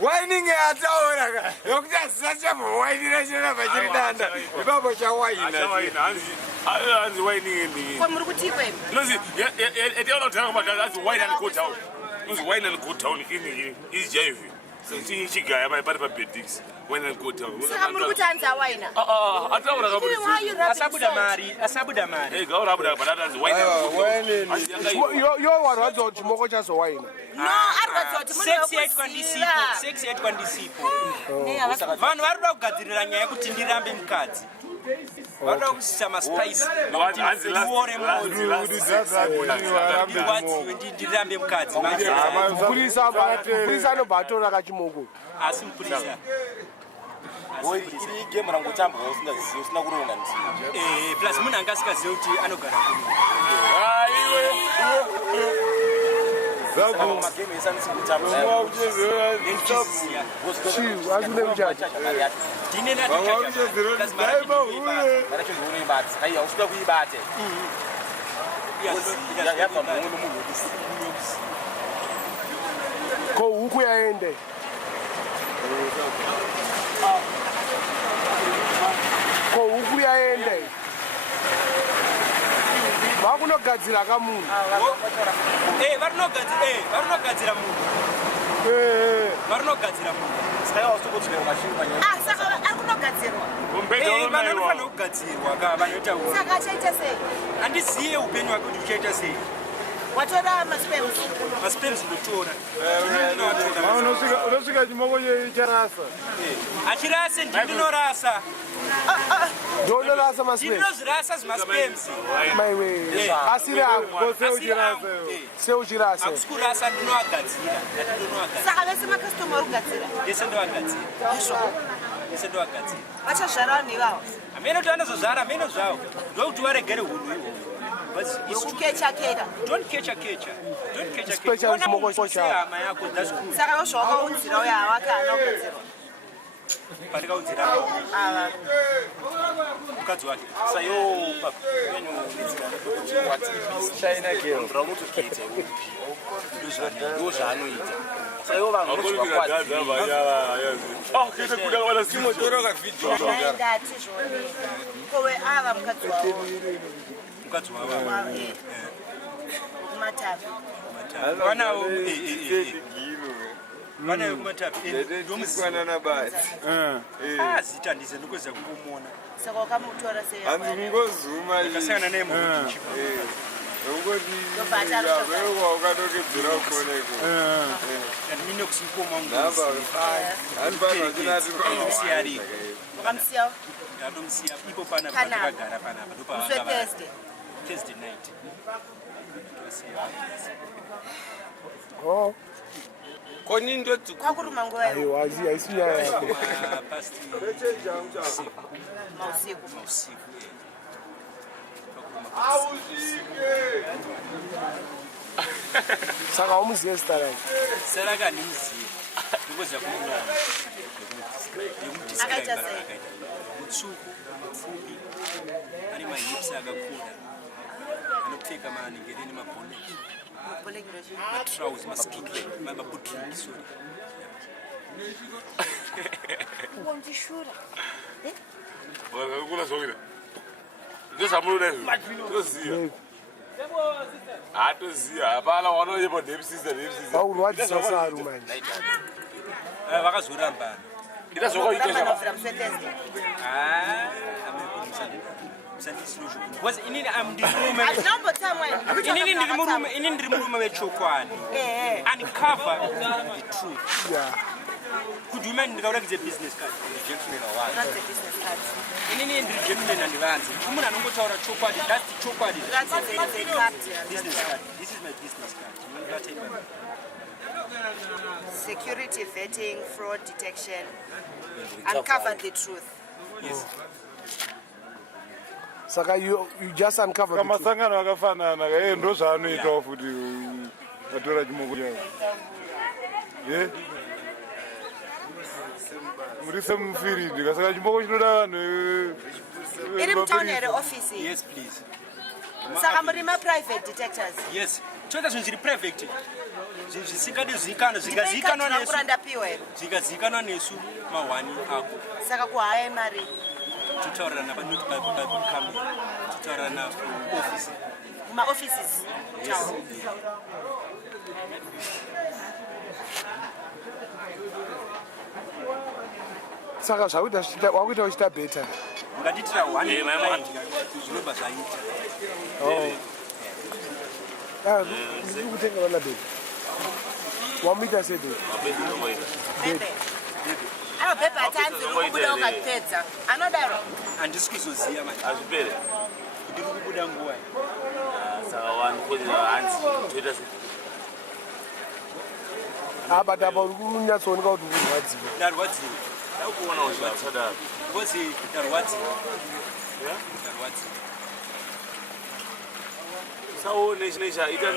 Waining ataura ka. Yokuti asasa muwainira chera pachiri danda. Ipapo chawaina. Hanzi waining ndi. Kwa muri kuti kwenu. Nozi etiona utanga madala hanzi wine and go town. Nozi wine and go town in is JV. So chigaya mai pari pa bedix. Wine and go town. Saka muri kuti hanzi awaina. Ataura kaburi. Asabuda mari. Hey, gaura buda badala hanzi wine and go. Yo warwadza kuti chimoko chazowaina. No, arwadza kuti Sex yet kwandisipo. Vanhu vari kuda kugadzirira nyaya yekuti ndirambe mukadzi. Vanoda kusisa maspice. Ndirambe mukadzi. Mupurisa anobva atora kachimoko. Asi mupurisa. Iri game rangotamba usingazivi usina kuronga nzima. Plus munhu anga asikazivi kuti anogara kuno. Zabo magame esanisi kutamba. Chiu, azvine kuchata. Dine na kuibata. Kai usida kuibate. Yabva munhu Ko huku yaende. Ko huku yaende. Vakunogadzira kamunhu. Varinogadzira munhu. Varinogadzira munhu. Saka usikutsvika mashini panyaya. Saka akunogadzirwa. Vanhu vanofanira kugadzirwa ka vanoita uyu. Saka achaita sei? Handiziye upenyu hwake kuti uchaita sei. Watora maspems. Maspems ndotora. Unosvika chimoko charasa. Achirase ndinorasa. Ndonorasa maspems. Ndinozvirasa zvimaspems. Maiwe. Asiri ako seuchirasa. Akusikurasa ndinoagadzira. Saka vese makastoma uri kugadzira. Ndese ndovagadzira. Ndese ndovagadzira. Vachazvara nevavo. Amene kuti anozozvara amene zvavo. Ndokuti waregere hunhu ihwo. Kecha. Don't catch a catcher. Don't catch a Special smoko chao. Saka vazvawakaunzira uyo havakana kugadzirwa. Pandikaunzira. Mukadzi wake. Sayo papa. China game. Raunotokete. Ndozvaanoita. Sayo vanhu Kuda wala simo toroka video. Ndati zvone. Kowe ava mukadzi wavo. Mukadzi wavo. Matavi. Vanawo. Vanawo kumatavi. Ndomuswana basi. Zita ndize ndokweza kumbomona. Saka wakamutora sei? Hanzi ngozuma. Ndakasangana naye muchipa. Ngoti yawewa ukatokedzera kuoneko. Ndimine kusikoma mungu. Namba. Anbana tinati Musiyari. Wakamsiyawo? Ndatomsiya ipo pana pakagara panapa ndopa vanga. Thursday night. Oh. Koni ndoti Kwakuruma nguva yo. Aiwa, haisi nyaya yako. Past Mausiku. Saka umuziye zita rake. Saraka ndimziye. Ndikoza kumuna. Akaita sei? Mutsuku, mupfupi. Ari mahips akakura. Anopfeka manengereni mabonnet. Trousers, maskiki, mabutini, sorry. Wondishura. Kula sokile. Ndosamulule. Toziya. Atoziya. Apala wanoyepo ndebisiza. Vaurwadzisa saru manje. Vakazoramba. Itazoka itozoka. Inini ndiri murume wechokwadi. Uncover the truth. Could you mind ndikaurakidze business card? Inini ndiri gentleman handivanzi. Umunhu anongotaura chokwadi, that's the chokwadi. Business card. This is my business card. Security vetting, fraud detection, uncover the truth. Yes. Saka you just uncovered the truth. Kamasangano akafanana ndo zvaanoitawo futi atora chimoko chavo. brise mufirindi kasaka chimboko chinoda vanhu iri mutown here office. Yes, please. Saka muri ma private detectives. Yes. Choita zvinhu zviri private. Zvinhu zvisingadi zikanwa zvingazikanwa nesu. Kurandapiwa here. Zvingazikanwa nesu mahwani ako. Saka kuhaya mari. Tutaurira navanoti pakukambi. Tutaurira naofisi. Ma offices. Yes. Saka wakuita uchita beta. Ngatitira 1 client zvinobva zvaita. Kutenga vana beta. Wamuita sei beta? Bebe. Bebe atanzi kubuda ukapedza. Anodaro. Handisi kuzoziva manje. Azvipere. Kuti kubuda nguva. Saka vanhu kuti hanzi toita sei. But apa uri kunyatsooneka kuti urwadziwa. Ndarwadziwa. Ndakuona uchatsadara. Ngozi ndarwadziwa. Ndarwadziwa. Saone chinecha ita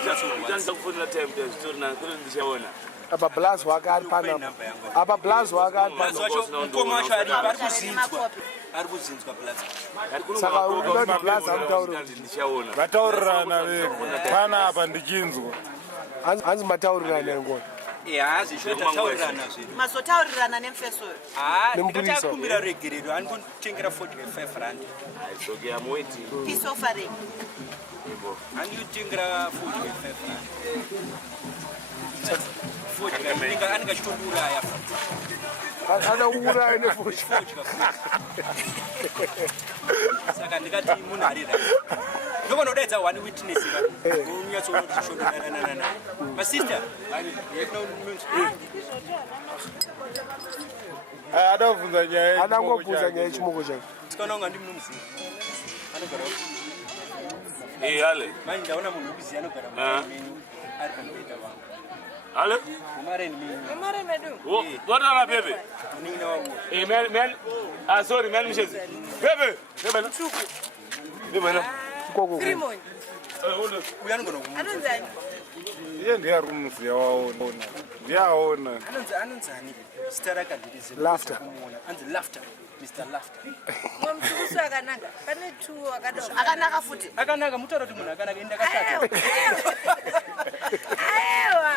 kufonera time zvitorina kuri ndichaona. Apa blazo wake ari panapa. Apa blazo wake ari Blazo panapa. wacho mukoma wacho ari kuzinzwa. Ari kuzinzwa blazo. Saka unoti blazo amutaurira. Ndichaona. vataurirana vega panapa ndichinzwa Hanzi mataurirana ngoni. Hazi zvinotaurirana zvinhu. Mazotaurirana nemufeso. Ndikatakumbira regerero andikutengera 45 rand. It's I'm waiting. Peace offering. Andikutengera 45 rand. 40 rand andikachitonduraya. Ana uuraya nefushi. Saka ndikati munhu arira. Ndokonodaidza one witness ka. Unyatsoona kuti chishondorana. My sister. adabvunza nyaya Anangobvunza nyaya yechimoko chake. Tikaona unga ndi munhu muziva. Anogara. Ale. Manje ndaona munhu ukuziva anogara mumenyu ari pamubhedha wangu. Ale? Umare ni menyu. Umare medu. What are Bebe? Unina wangu. Man. Sorry, man. Bebe. Bebe. Bebe na. Koko. Trimon. Uyanogona. Anonzani. iye ndiye ari kumuziya waona ndiyaona Anonzani. Staraka ndirize. Laughter. Anzi laughter. Mr. Laughter. Mwamtukusu akanaka. Pane 2 akadoko. Akanaka futi. Akanaka mutaura kuti munhu akanaka enda kashata. Aiwa.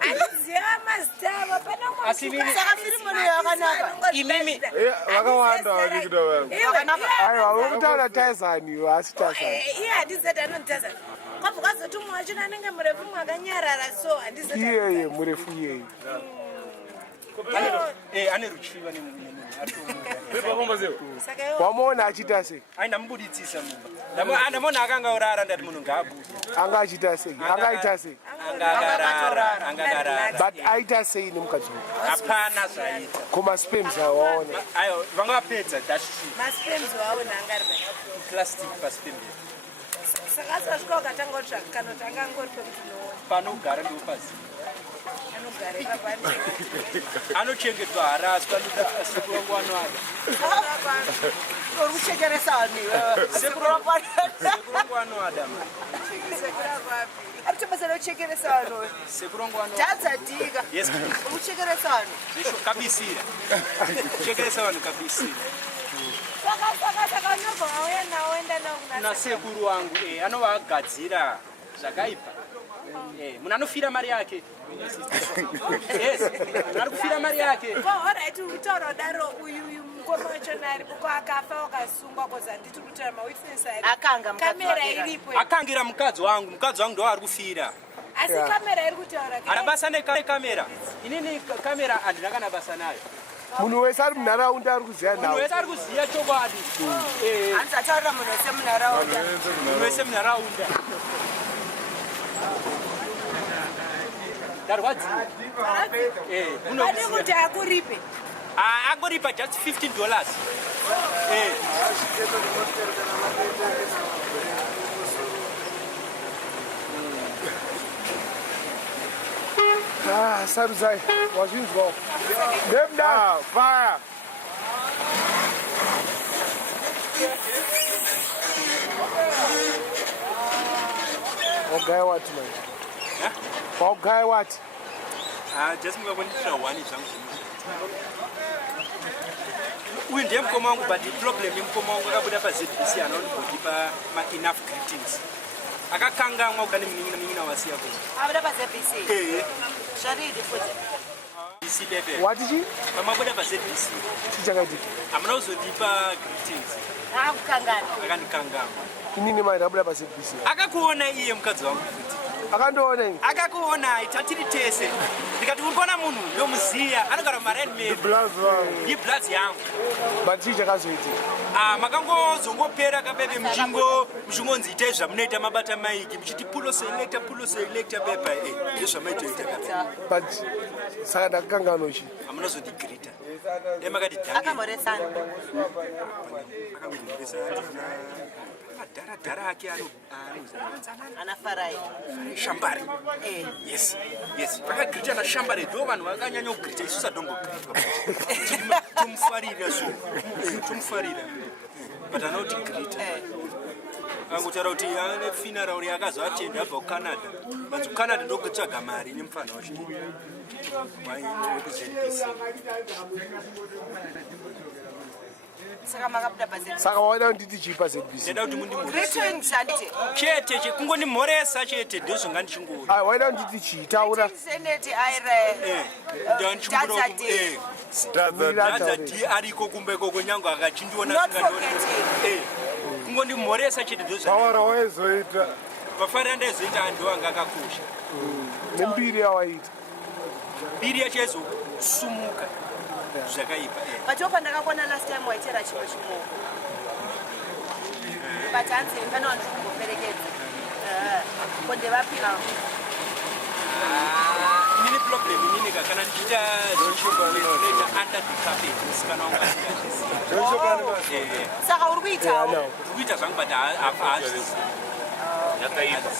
Aniziva mazita pana mwamtukusu. Saka Trimon akanaka. Imimi. vakawanda vanikuda vanhu Aiwa, uri kutaura Tyson asi Tyson. Iye handizati anonditaza. Kwabva kwazoti umwe wacho anenge murefu mwakanyarara so handizati. Iyeye murefu iyeye. Ane ruchiva nemunhu. Wamuona achita sei? Ndamubuditsisa mumba. Ndamona akanga urara ndati munhu ngaabude. Anga achita sei? Angaita sei? Angakarara. But aita sei nemukadzi wake? Hapana zvaita. Koma spams awaona. Ayo vanga vapedza dashi. Maspems waona angari Plastic paspembe. saka swasvika ukatanga kutsvaka kanoti angangori pekuti noona Panogara ndipo pasi. anogara ipapani Anochengetwa haraswa sekuru wangu anoada. uri kuchekeresa vanhu Sekuru wangu anoada. ari kutobasana kuchekeresa vanhu Sekuru wangu anoada. Dhadza dika Yes. uri kuchekeresa vanhu Zvisho kabisira. Chekeresa vanhu kabisira. saka unobva wauya nawo enda nawo Na sekuru wangu anova agadzira zvakaipa. Munhu anofira mari yake. Yes. Ari kufira mari yake. alright uri kutaura kudaro uyu mukoma wacho nari uko akafa wakasungwa koza nditi kutaura mawitness ari akanga kamera iripo Akangira mukadzi wangu ndo ari kufira. asi kamera iri kutaura Ana basa nekamera. Inini kamera handina kana basa nayo. Munhu wese ari munharaunda ari kuziya Munhu nawo. wese ari kuziya chokwadi. hanzi ataurira munhu wese munharaunda Munhu wese munharaunda. Ndarwadziwa. adi kuti akuripe Angoripa just $15. Sarudzai, wazvinzwawo. Ndemda. fire Wagaya wati manje? Wagaya wati? Just mungangonditira 1 zvangu. uyu ndiye mukoma wangu but problem yemukoma wangu akabuda paZBC anaondipa enough greetings akakangamwa kudani minin'ina wasiya kuti abuda paZBC sharidi futi BC bebe watichi pamabuda paZBC chichakaitika amuna kuzondipa greetings akukangana akandikangama inini mai ndabuda paZBC akakuona iye mukadzi wangu futi akandoona ini akakuona tatiri tese ndikati urikona munhu ndomuziya anogara mumarendmedi blood yangu but chii chakazoitika makangozongopera kabebe muchingonzi itai zvamunoita mabata maiki muchiti pulo selecta pepa ndezvamaitoita but saka ndakakanganochi amunozondigrita emakati akamboresana dharadhara ake anafarai shambare yes vakagirita nashambare ndo vanhu vakanyanya kugirita isusu atongogiritwa tomufarira tomufarira but anotigirita angotaura kuti ane funeral yakazoatenda abva kucanada manzi kucanada ndokutsvaga mari nemufana wacho wekuzbc saka waida nditi chii paZBC ndeda kuti chete chekungondimhoresa chete ndozvonga ndichingoti waida nditi chii taura Dhadza D ariko kumbeko nyango akachindiona kungondimhoresa chete pawara waizoita pafarira ndaizoita antu anga akakosha nembiri yawaita mbiri yachaizotsumuka zvakaipa pachopa ndakakona last time waitera chimwe chimoko but hanzi pana vanhu kumboperekedza kondevapika nini problem inini kana ndichita zvichioeta under the carpet musikana wangu asingazivi saka uri kuitawo kuita zvangu but haazvizi yakaipa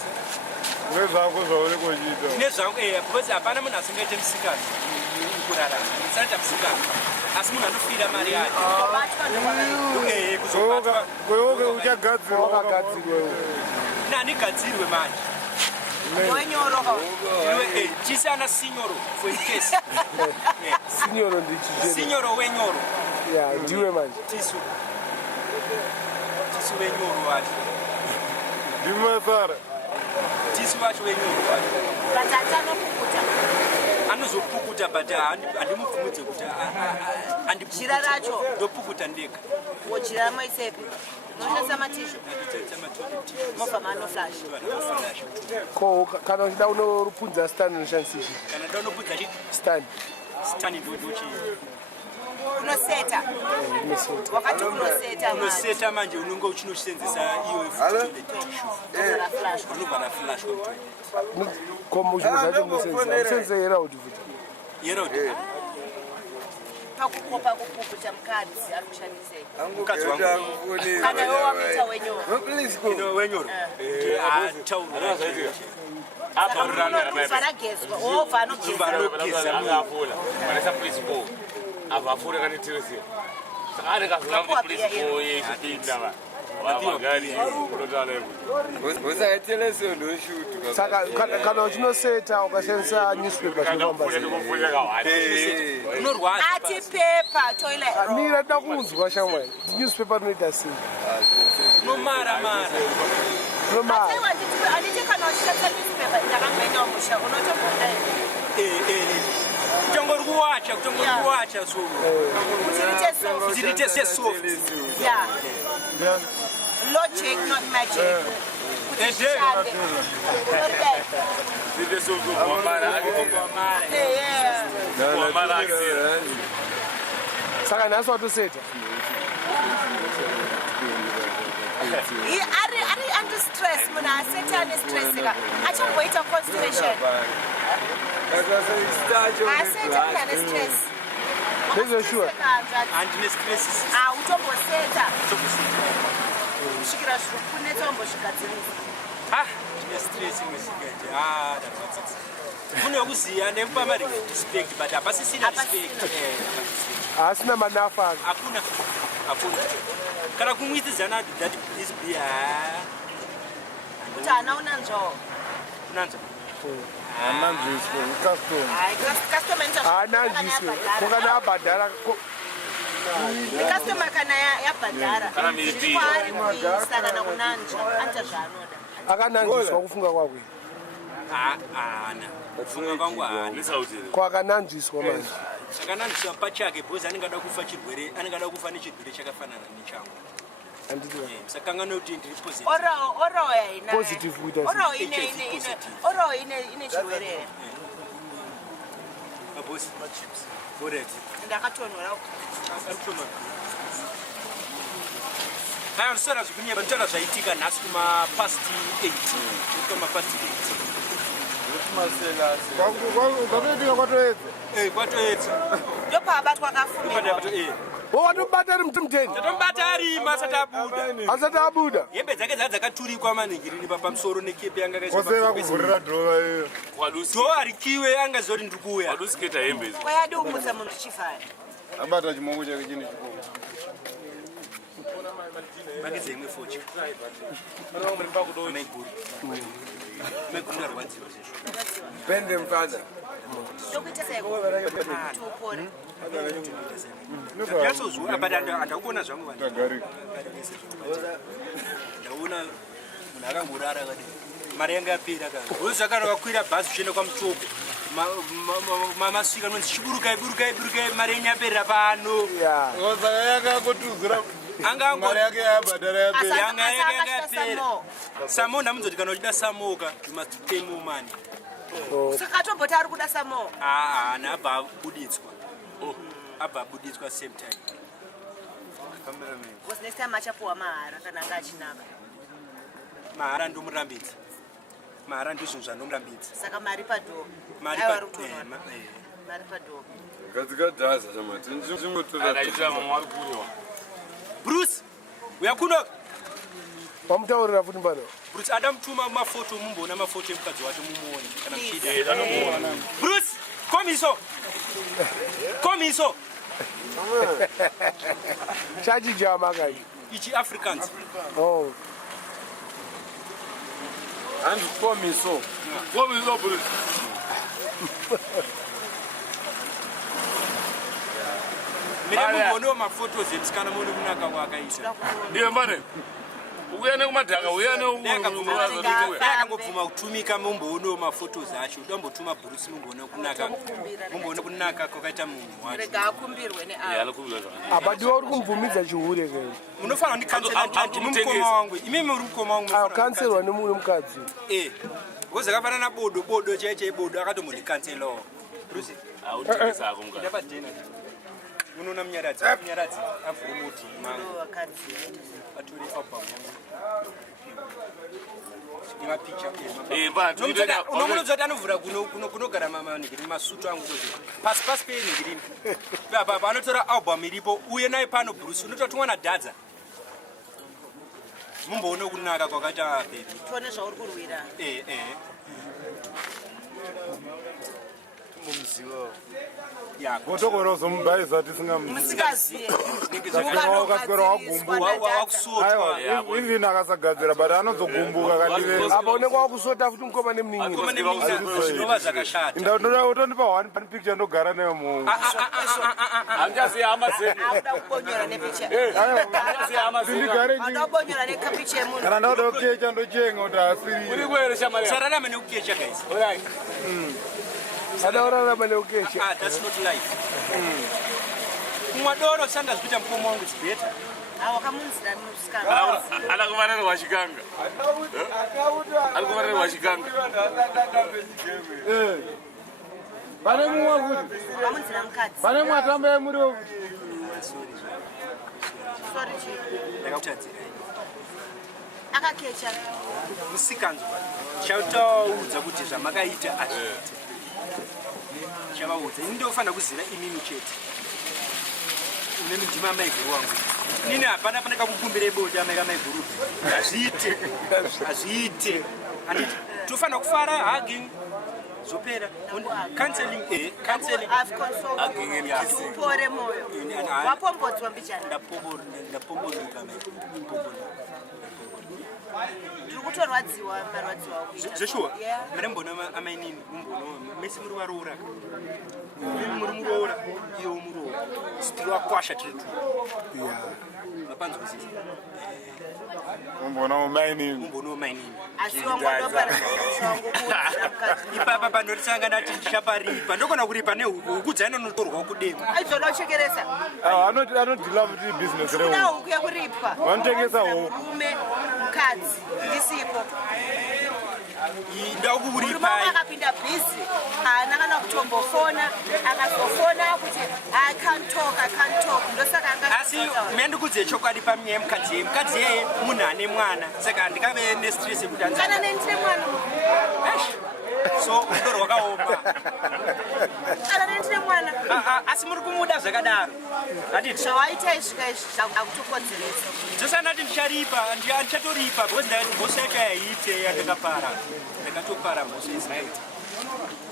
nezvako zvauri kuchita nezvangu because hapana munhu asingaite musikana kurarama ndisaita musikana asi munhu anofira mari yake kuzobatwa kwewoke uchagadzirwa wakagadzirwewo nandigadzirwe manje iwe chisana sinyoro for in case sinyoro ndichi sinyoro wenyoro ya ndiwe manje tisu wenyoro wacho ndimasara tisu wacho wenyoro wacho anozopukuta but handimubvumudze kuti jira racho ndopukuta ndega jira ramaisepi unoshandisa matishu mobva manoflash ko kana uchida unopunza stand unoshandisichi kana da unopunza stand ndochi unoseta wakati unoseta manje unonga uchinosenzesa iwe unobvara flash komo zvinhu zvacho munosenza yeraudi futi yeraudi pakukopa kupukuta mukadzi ari kushandisei mukadzi wangu kana iwe wakuita wenyoro wenyoro taura varagezwa wobva anogeza avafura kanitirise saka anekazoramba principal yeizopinda saka kana uchinoseta ukashandisa newspaper ati pepa toilet mira da kunzwa shamwai newspaper rinoita sei nomara anditi kana uchishandisa newspaper ndakangoenda musha unotombona kutongori kuwacha so uchirite soft yeah logic not magic saka nhasi watoseta ari under stress munhu aseti ane stress ka achamboita constipation aseti munhu ane stress nezveshuwa handine stress utomboseta kusvikira zviri kunetsa umbozvigadzirisa ndine stress imwesingaite darwatsitsa mune wekuziya ndemupa marespect but hapasisina respect haasina manafa hakuna kana kumwitidzana that please be kuti hana unanzvawo unanzva haananzviswe kukana abhadhara Customer kana yabhadhara. Kana miti. Kwari kuisa kana kunanja. Anta zvanoda. Akananjiswa kufunga kwakwe. Ana. Kufunga kwangu ana. Kwakananjiswa manje. Akananjiswa pachake because anengada kufa chirwere, anengada kufa nechirwere chakafanana nechangu. Anditiwa. Saka nganoti ndiri positive. Oro ina. Positive kuita. Oro ine chirwere. Boss, chips. Boris. Ndakatonora. Hayo sura zikunyeba bantana zvaitika nhasi kuma past 8. Kuma past 8. Kwatoitika kwatoedza. Kwatoedza. Ndopa abatwa akafumirwa. Watobata ari mtumteni. Tatombata ari masata abuda. Asata abuda. Hembe dzake dzakaturikwa maningi riri pamusoro nekepe yanga kaisa. Oseva kuvhurira dhova iyo. Kwadusi. Do arikiwe anga zori ndikuya. Kwadusi keta hembe. Kwayadi umutsa munhu chifaya. Abata chimongo chake chine chikuru. Mageze imwe fochi. Mekundarwadziwa. Pende mfadza. Ndokuita seko. Tupore. Yatsozwa but andakubona zvangu vanhu. Tagarika. Ndaona munhu akangorara kadi. Mari yanga yapera kana. Uzakana wakwira bhazi uchienda kwaMutoko. Masvika nonzi chiburukai mari yenyu yapera pano. Saka yakakutuzira. Mari yake yabhadhara yapera. Yanga yapera. Samo ndamunzoti kana uchida samoka you must pay more money. Saka tomboti ari kuda samo. Abva abuditswa. Abva abuditswa same time. Because next time achapuwa mahara kana anga achinaka. Mahara ndomurambidza. Mahara ndizvo zvanomurambidza. Saka mari padho. Mari padho. Gadzika Dhadza chamati. Ndingotora. Akaita mumwe ari kunywa. Bruce, uyakunoka? Pamutaurira futi mbado. Bruce adamutuma mafoto mumboona mafoto emukadzi wacho mumuone kana muchida. Bruce, komiso. Chaji jama kai. Ichi Africans. Oh. And komiso. Komiso Bruce. Mina mumboona mafoto zemusikana muone kunaka kwakaita. Ndiye Mbare. Uyane kumadhaka uyane akangobvuma kutumika mumboona mafoto acho udambotuma Bruce mumboona kunaka kwakaita munhu wacho. Rega akumbirwe neavo. Abadiwa uri kumubvumidza chihure kai. Munofanira kundikansela mumukoma wangu. Imimi muri mukoma wangu. Kanselwa nemumwe mukadzi. Ngozakafanana bodo chaiche bodo akatomundikanselawo. Bruce autengesa ako mukadzi. ndapadhena unoona munyaradzi avhure muti mangu atore album unomuno zoti anovhura kunogara manhigiri masutu angu pasi penhigirimi apa anotora album iripo uye naye pano Bruce unototumwa nadhadza mumboone kunaka kwakaita baby Tuone zvauri kurwira. Kotokora uzomubhayiza Musikaziye. Wakaswera wagumbuka. Even akasagadzira but anozogumbuka kandiveza. Apaonekwa wakusota futi mukoma nemunin'ina. zvinova zvakashata. Ndaunoda utondipa one picture ndogara nayo munhu. Hangaziya hama zedu. Auda kubonyora nepicha. Sindigare Auda kubonyora nekapicha yemunhu. kana ndauda kukecha ndochenga kuti asiri. Uri kueresha mari. Sararama nekukecha guys. Alright. Adaurarama neukecha. That's not life. Mwadoro sanda zvita mukoma wangu is better. Awakamunzira musikana. Anakuvarerwa chikanga. Arikuvarerwa chikanga. Pane mumwe kuti. Wakamunzira mukadzi. Pane mwatamba yemuriwo kuti. Sorry chief. Ndakutadzira. Akakecha. Musikanzwa. Chautaudza kuti zvamakaita azviite. Chavaudza. Ndinofanira kuziva imimi chete. Imimi ndima maiguru wangu. Nini hapana paneka kukumbire bodi ameka maiguru. Azviite. Anditi tofanira kufara hugging. Zopera. Counseling. Counseling. I've consoled. Upore moyo. Wapombodzwa mbichana. Ndapomboruka maiguru. Ndiri kutorwa marwadziwa zveshuwa mari mbona amainini umbono mese muri varoora muri muroora iwo muroora tiri wakwasha tiri tu mapanzwisisa umbono umainini ipapa panorisanga ndati ndichaparipa ndokona kuripa nehuku dzainonotorwa kudema aizonochekeresa anodhila kuti business kuna huku yekuripwa vanotengesa huku murume mukadzi ndisipo ndakuripa akapinda bhizi haana kana kutombofona akazofona kuti I can't talk ndosaka asi mendikudze chokwadi pamwe mukadzi yeye munhu ane mwana saka ndikave nestress yekuti kana nendine mwana so rudo rwakaoma kana nendine mwana asi muri kumuda zvakadaro handiti zvawaita isvika izvi akutokodzeresa dzose ndati ndichatoripa because ndati mhosva yacho yaite yandakapara ndakatopara mhosva israiti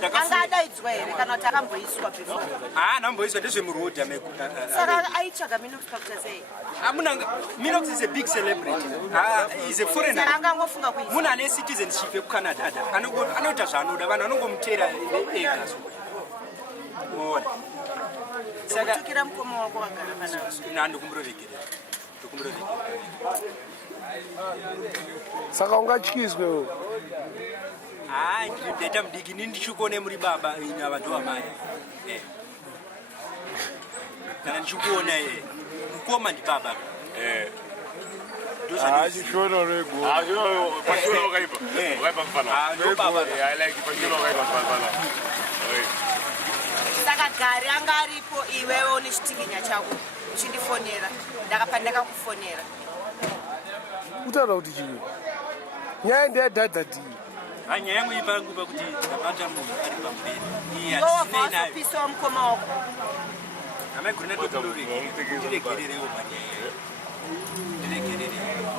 anga adaidzwa here kana kuti akamboiswa before namboiswa ndezvemurodha saka aitsvaga minox pakuta sei Minox is a big celebrity. He's a foreigner. Munhu ane citizenship yekucanada anoita zvaanoda vanhu vanongomutera ega. Saka mukoma wako wagara pana ndokumuroregerera. Saka ungatyiswe wewe. Ndita mudiki nini ndichikuone muri baba ina vantu vamai. Kana ndichikuona mukoma ndi baba. Achishona rego. Pachona wakaipa. Wakaipa mfana. Ndo baba. I like pachona wakaipa mfana. Saka gari anga aripo iwewe une chitikinya chako uchindifonera ndakapandaka kufonera utaura kuti chiwe nyaya ndeyadhadza tii nyaya yangu ipangu pakuti ndapata munhu ari pamberi iwovasopisa mukoma wako amagurina tokuloregererewo panyaya ndiregererewo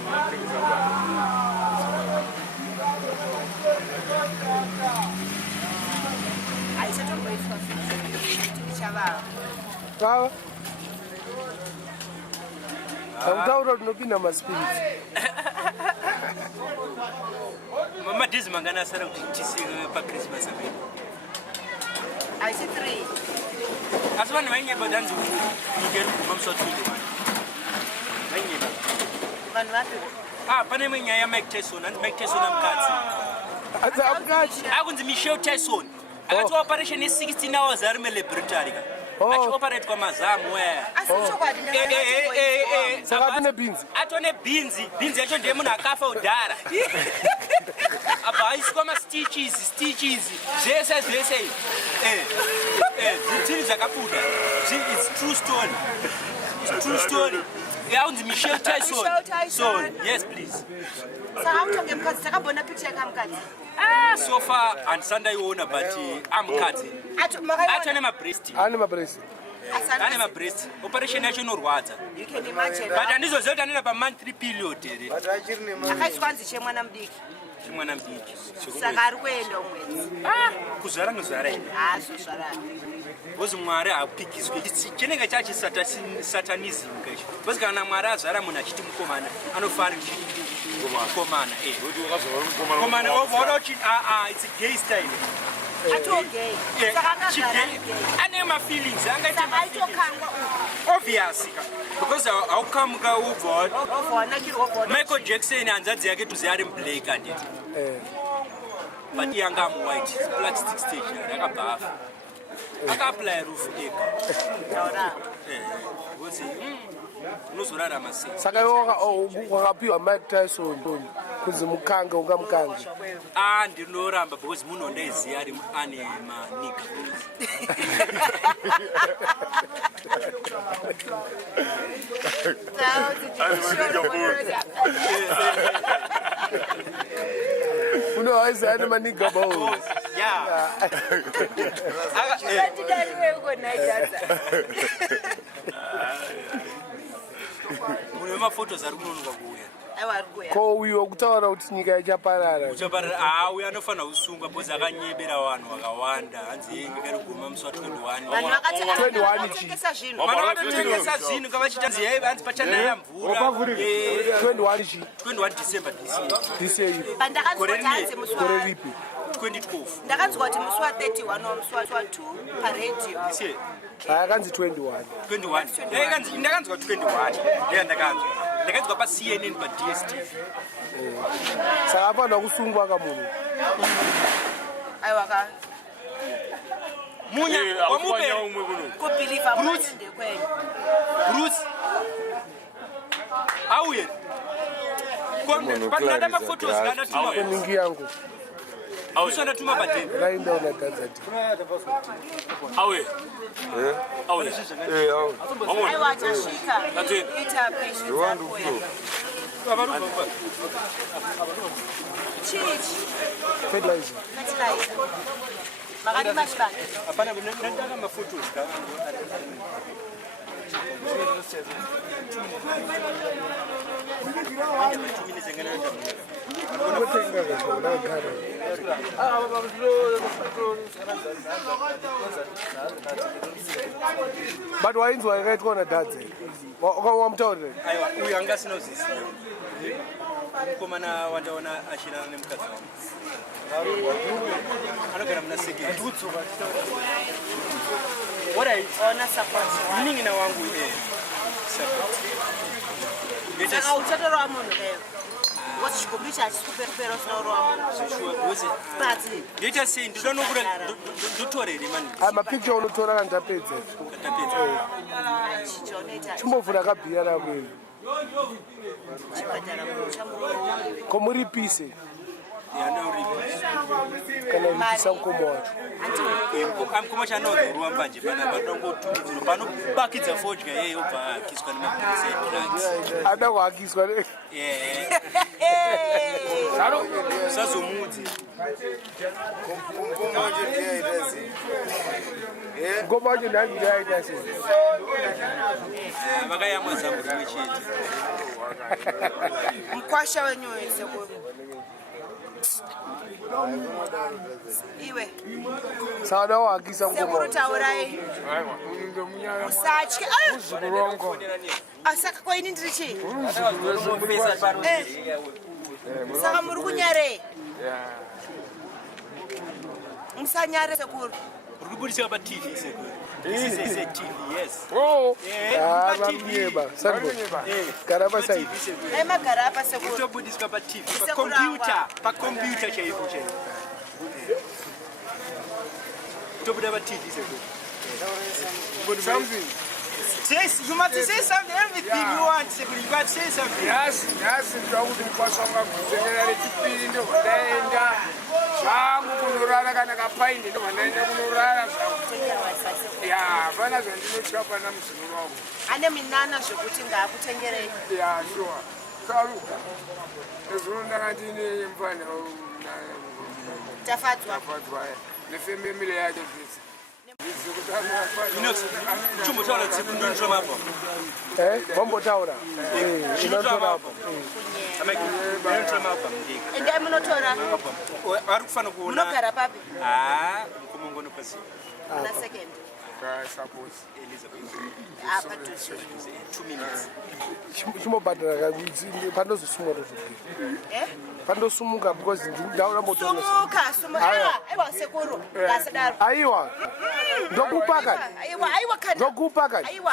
aisatomboiswa chava vava akutaura tinopinda maspirits madhizi mangana asara kuti tise pachristmas amene aisi 3 asi vanhu vainyeba danzi ikerikumamuswatsuliwan vainyeba vanhu vapi pane imwe nyaya yamike tyson anzi mike tyson amukadzi akunzi michelle tyson akati operation ye16 hours ari melaboratory achioperate kwamazamu saka atone bhinzi bhinzi yacho ndiye munhu akafa udhara apa aiswa mastitches zvese zvinhu zvakabuda its true story yaunzi michelle tyson yes please saka utonge mukadzi takambona picha yakamukadzi so far handisandaiona but amukadzi atone mabreast ane mabreast operation yacho inorwadza but handizoziva kuti anena pamonthly period here akaiswa anzi chemwana mudiki saka ari kuenda umwedzi kuzvara nozvara ine bcause mwari haapikiswe chinenge chachisatanism kacho bcause kana mwari azvara munhu achiti mukomana anofanira mukomana mukomana ovaona uchi it's a gay style ane mafeelings obvious because haukamuka ubva Michael Jackson hanzvadzi yake tuzi ari mblack handiti but yanga amuwhite plastic stage rakabva afa akaaplya rufu ega unozorarama sei saka wakapiwa mike tyson kunzi mukange ungamukange ndinoramba because munhu ndaiziva ane maniga unowaiziva ane maniga bos mafotos ari kunonoka kuuya. Ko uyo kutaura kuti nyika ichaparara. Uyo anofanira kusungwa bhozi akanyebera vanhu vakawanda. Hanzi yenga kari guma musi wa 21. Vanhu vakati 21 vanotengesa zvinhu. Vanhu vanotengesa zvinhu ngavachita nziyai vanzi pachanaya mvura. 21 chi? 21 December This year. Pandakanzwa kuti hanzi musi wa 2012. ndakanzwa kuti musi wa 31 musi wa 2 paredio. This year. Akanzi 21. 21. Ndakanzwa 21. Ndiye ndakanzwa. Ndakanzwa pa CNN pa DSTV. Saka apana kusungwa kamunhu. Aiwa ka. Munya wamupe kubhiliva manje kwenyu. Bruce. Auye. Panada mafotos kana tuma Ningi yangu. usana tuma pateni. Rainda una Dhadza. Auye. Auye. Aiwa chashika. Ita patience yako. Chichi. Fertilizer. Fertilizer. Makani mashibani. Hapana nataka mafotos ka. But wainzwa yakaitwa na Dhadza. Wamutaurira. Aiwa uyu anga sinozisiya. Mukomana wandaona ashina nemukadzi wangu. Anogara muna second. What I Ona support. meaning na wangu support. Saka uchatorwa munhu leo. What's chikumbisha achikupera usaurwa munhu. Sure was it? Bati. Ndita sei ndinonokura ndotorere mani. Ama picture unotora kana tapedza. Chichoneta. Chimbovhura kabhiya ramwe. Chipatara munhu chamuro. Komuripise. Kana uripisa mkomo wacho. Amkomo chanozorwa mbanje pana vanongotukidziro panobakidza fodya yeye obva akiswa nemapirisi edrugs. Ada kuhakiswa. Usazomudzi. Ngoma wacho ndangi ndaita sei. Vakayamwa zambu rimwe chete. Mkwasha wenyu wese ko. Iwe. Sada wahakisa mkomo. Sekuru taurai. Usatye. Zikurongo. Asaka kwa ini ndiri chi? Saka muri kunyare. Musanyare sekuru. Urikubudisa pa TV sekuru. This is a TV, yes. Oh. Ah, vamnyeba. Sango. Karaba sai. Magara apa sekuru. Urikubudisa pa TV, pa computer chaipo chaipo. Urikubudisa pa TV sekuru. Something. Yes, you must say something. Everything you want, sekuru. You must say something. Yes, ndakuti ndikwasonga kudzengera rechipiri ndokudaenda zvangu kunorara kana kapaindi ndovandaenda kunorara zvangu. Ya, hapana zvandinotya pana muzvinhu wangu. Ane minana zvekuti ngaakutengerei. Ya, shuwa. Karuka. Ezvino ndanga ndine mfana Tafadzwa. nefememile yacho zvese. Chumbotaura dzekundonzva mapa. Wambotaura. Inotora mapa. Inotora mapa. Ende munotora. Ari kufana kuona. Munogara papi? Mukomongono pasi. Na second. Suppose. Elizabeth. Apa tu. 2 minutes. Chimbobhadhara pandozosumwa tozvigera. Pandosumuka because ndaura motono. Sumuka. Aiwa sekuru. Ngasadaro. Aiwa. Ndokupa kani? Aiwa kani. Ndokupa kani? Aiwa.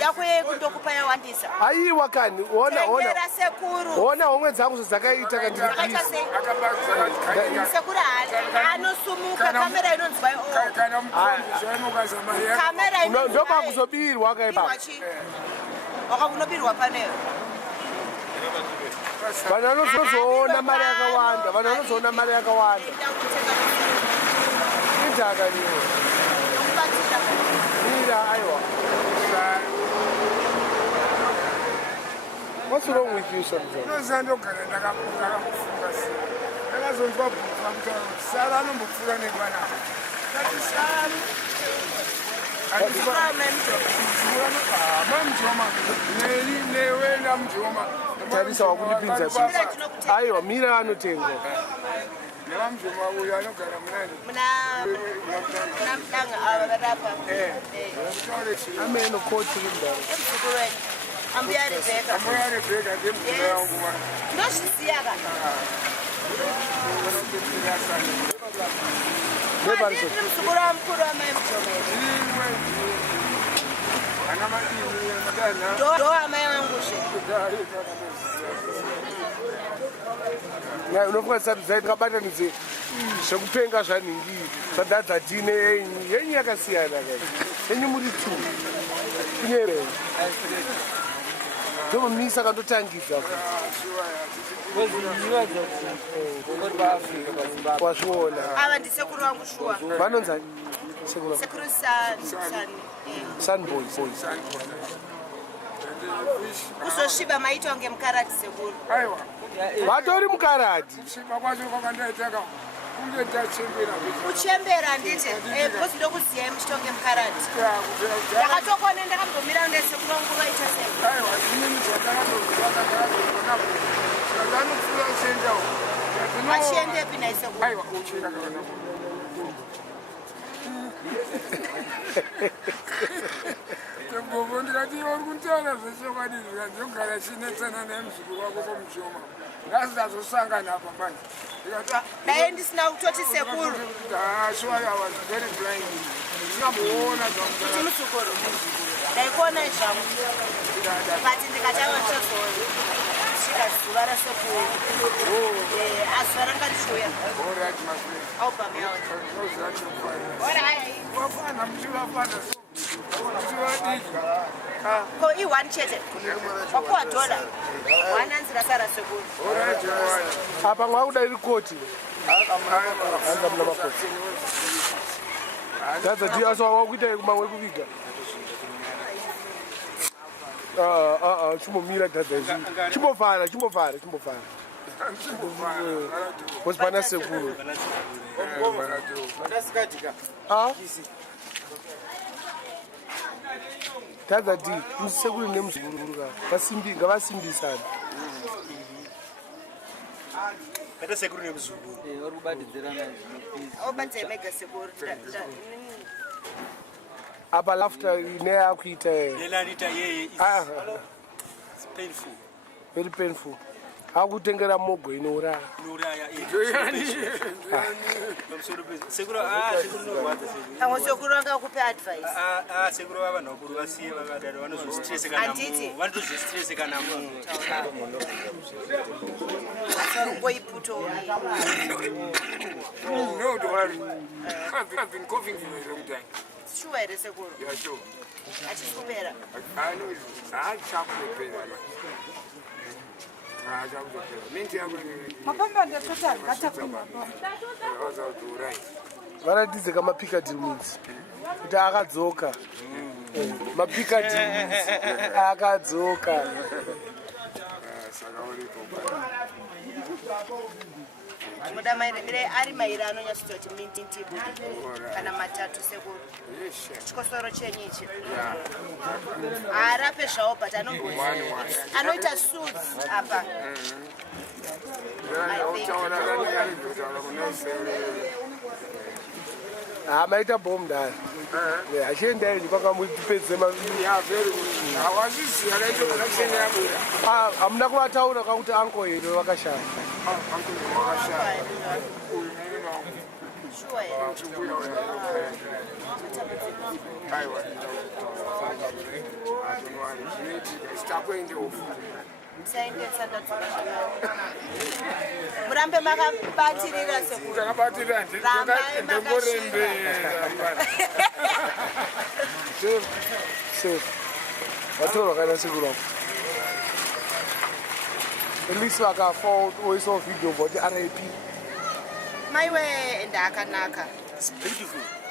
Yakwe kundokupa yawandisa. Aiwa kani. Ona. Tengera sekuru. Ona homwe dzangu dzakaita kandiri please. Sekuru anosumuka kamera inonzwa Kana mukazama ya. kamera inonzwa. Ndopa kuzobirwa kaipa. Wakakunobirwa paneyo. Vanhu vanozoona mari yakawanda. Vanhu vanozoona mari yakawanda. Intaka niyo. Mira, aiwa. What's wrong with you sometimes? Nozandogara ndakakufunga sei. Ndakazonzwa bhuku pakutaura kuti Sara anombopfuura nekwana. Kati Sara. mamjoma newena mjoma tarisa wakulipinza pisa aiwa mira anotenga nevamjoma uyo anogara munani muna mudanga ava varapa ameno koti kudaro emuzukuru wenyu ambuya rebheka ambuya rebheka ndemukuru yangu ndozviziya ka ndiri muzukuru wamukuru wamai mujomere ana madini mudana ndo amai vanguzve unofunga Sarudzai ndikabatanidze zvekupenga zvanhingi zvadhadza tine yenyu yakasiyana yenyu muri tu kunyerei ndomumisa kandotangidza wazviona ava ndisekuru vangu shuwa vanonzani sekuru sunboy kuzosviba maitwa ngemukarati sekuru aiwa vatori mukarati kusviba kwacho kwakandaitaka kunge tachembera kuchembera nditi kozi ndokuziyai muchitonge mukarati ndakatokone ndakamdomira ndesekuru vangu vaita sei aiwa inini zvandakatozvakaaaapo zvakanopfuura uchiendawo vachiendepi naisekuru aiwa uchienda kana Bobo ndikati uri kutaura zvechokwadi ndinogara chinetsana nemuzukuru wako komushoma ngasizazosangana apa manje dai ndisina kutoti sekuru ndingamboona kuti musukuru dai kuonai zvangu kati ndikatanga tozosvika zuva rasekuru azuva rangandichuya ko i1 chete wakuwa dola wananzi rasara sekuru apa mwakuda iri koti anza muna makoti Dhadza ndiaso wakuita kumamwe kuviga chimomira Dhadza izvi chimbofara kosi pana sekuru Dhadza di musekuru nemuzukuru ngavasimbisana Kata sekuru nemuzukuru uri kubatidzirana obatidzai mega sekuru apa laughter neyakuita nelanita yeye is painful, very painful. Akutengera mogo inouraya sekuru pamwe sekuru vangakupe advice sekuru vavanhukuru vasiye vakadaro vanozozvistrese kana munhu asarungoiputo No, don't worry. I've been coughing for a long time. shuwa here sekuru Yeah, sure. achisikupera I know it's hard to pain. varatidze kamapikadhi minzi kuti akadzoka mapikadhi akadzoka muda maire ari mairi anonyatsoti mintibu kana matatu sekuru chikosoro chenyu ichi haarape zvawo but anoita suits apa maita bom dai achiendai kwakamupedze hamuna kuvataura kakuti anko here vakashaya murambe makabatirira vatorwa kana sekuru wako elisi vakafa oisawo vhidhiyo bva kuti rip maiwe ende akanaka beautiful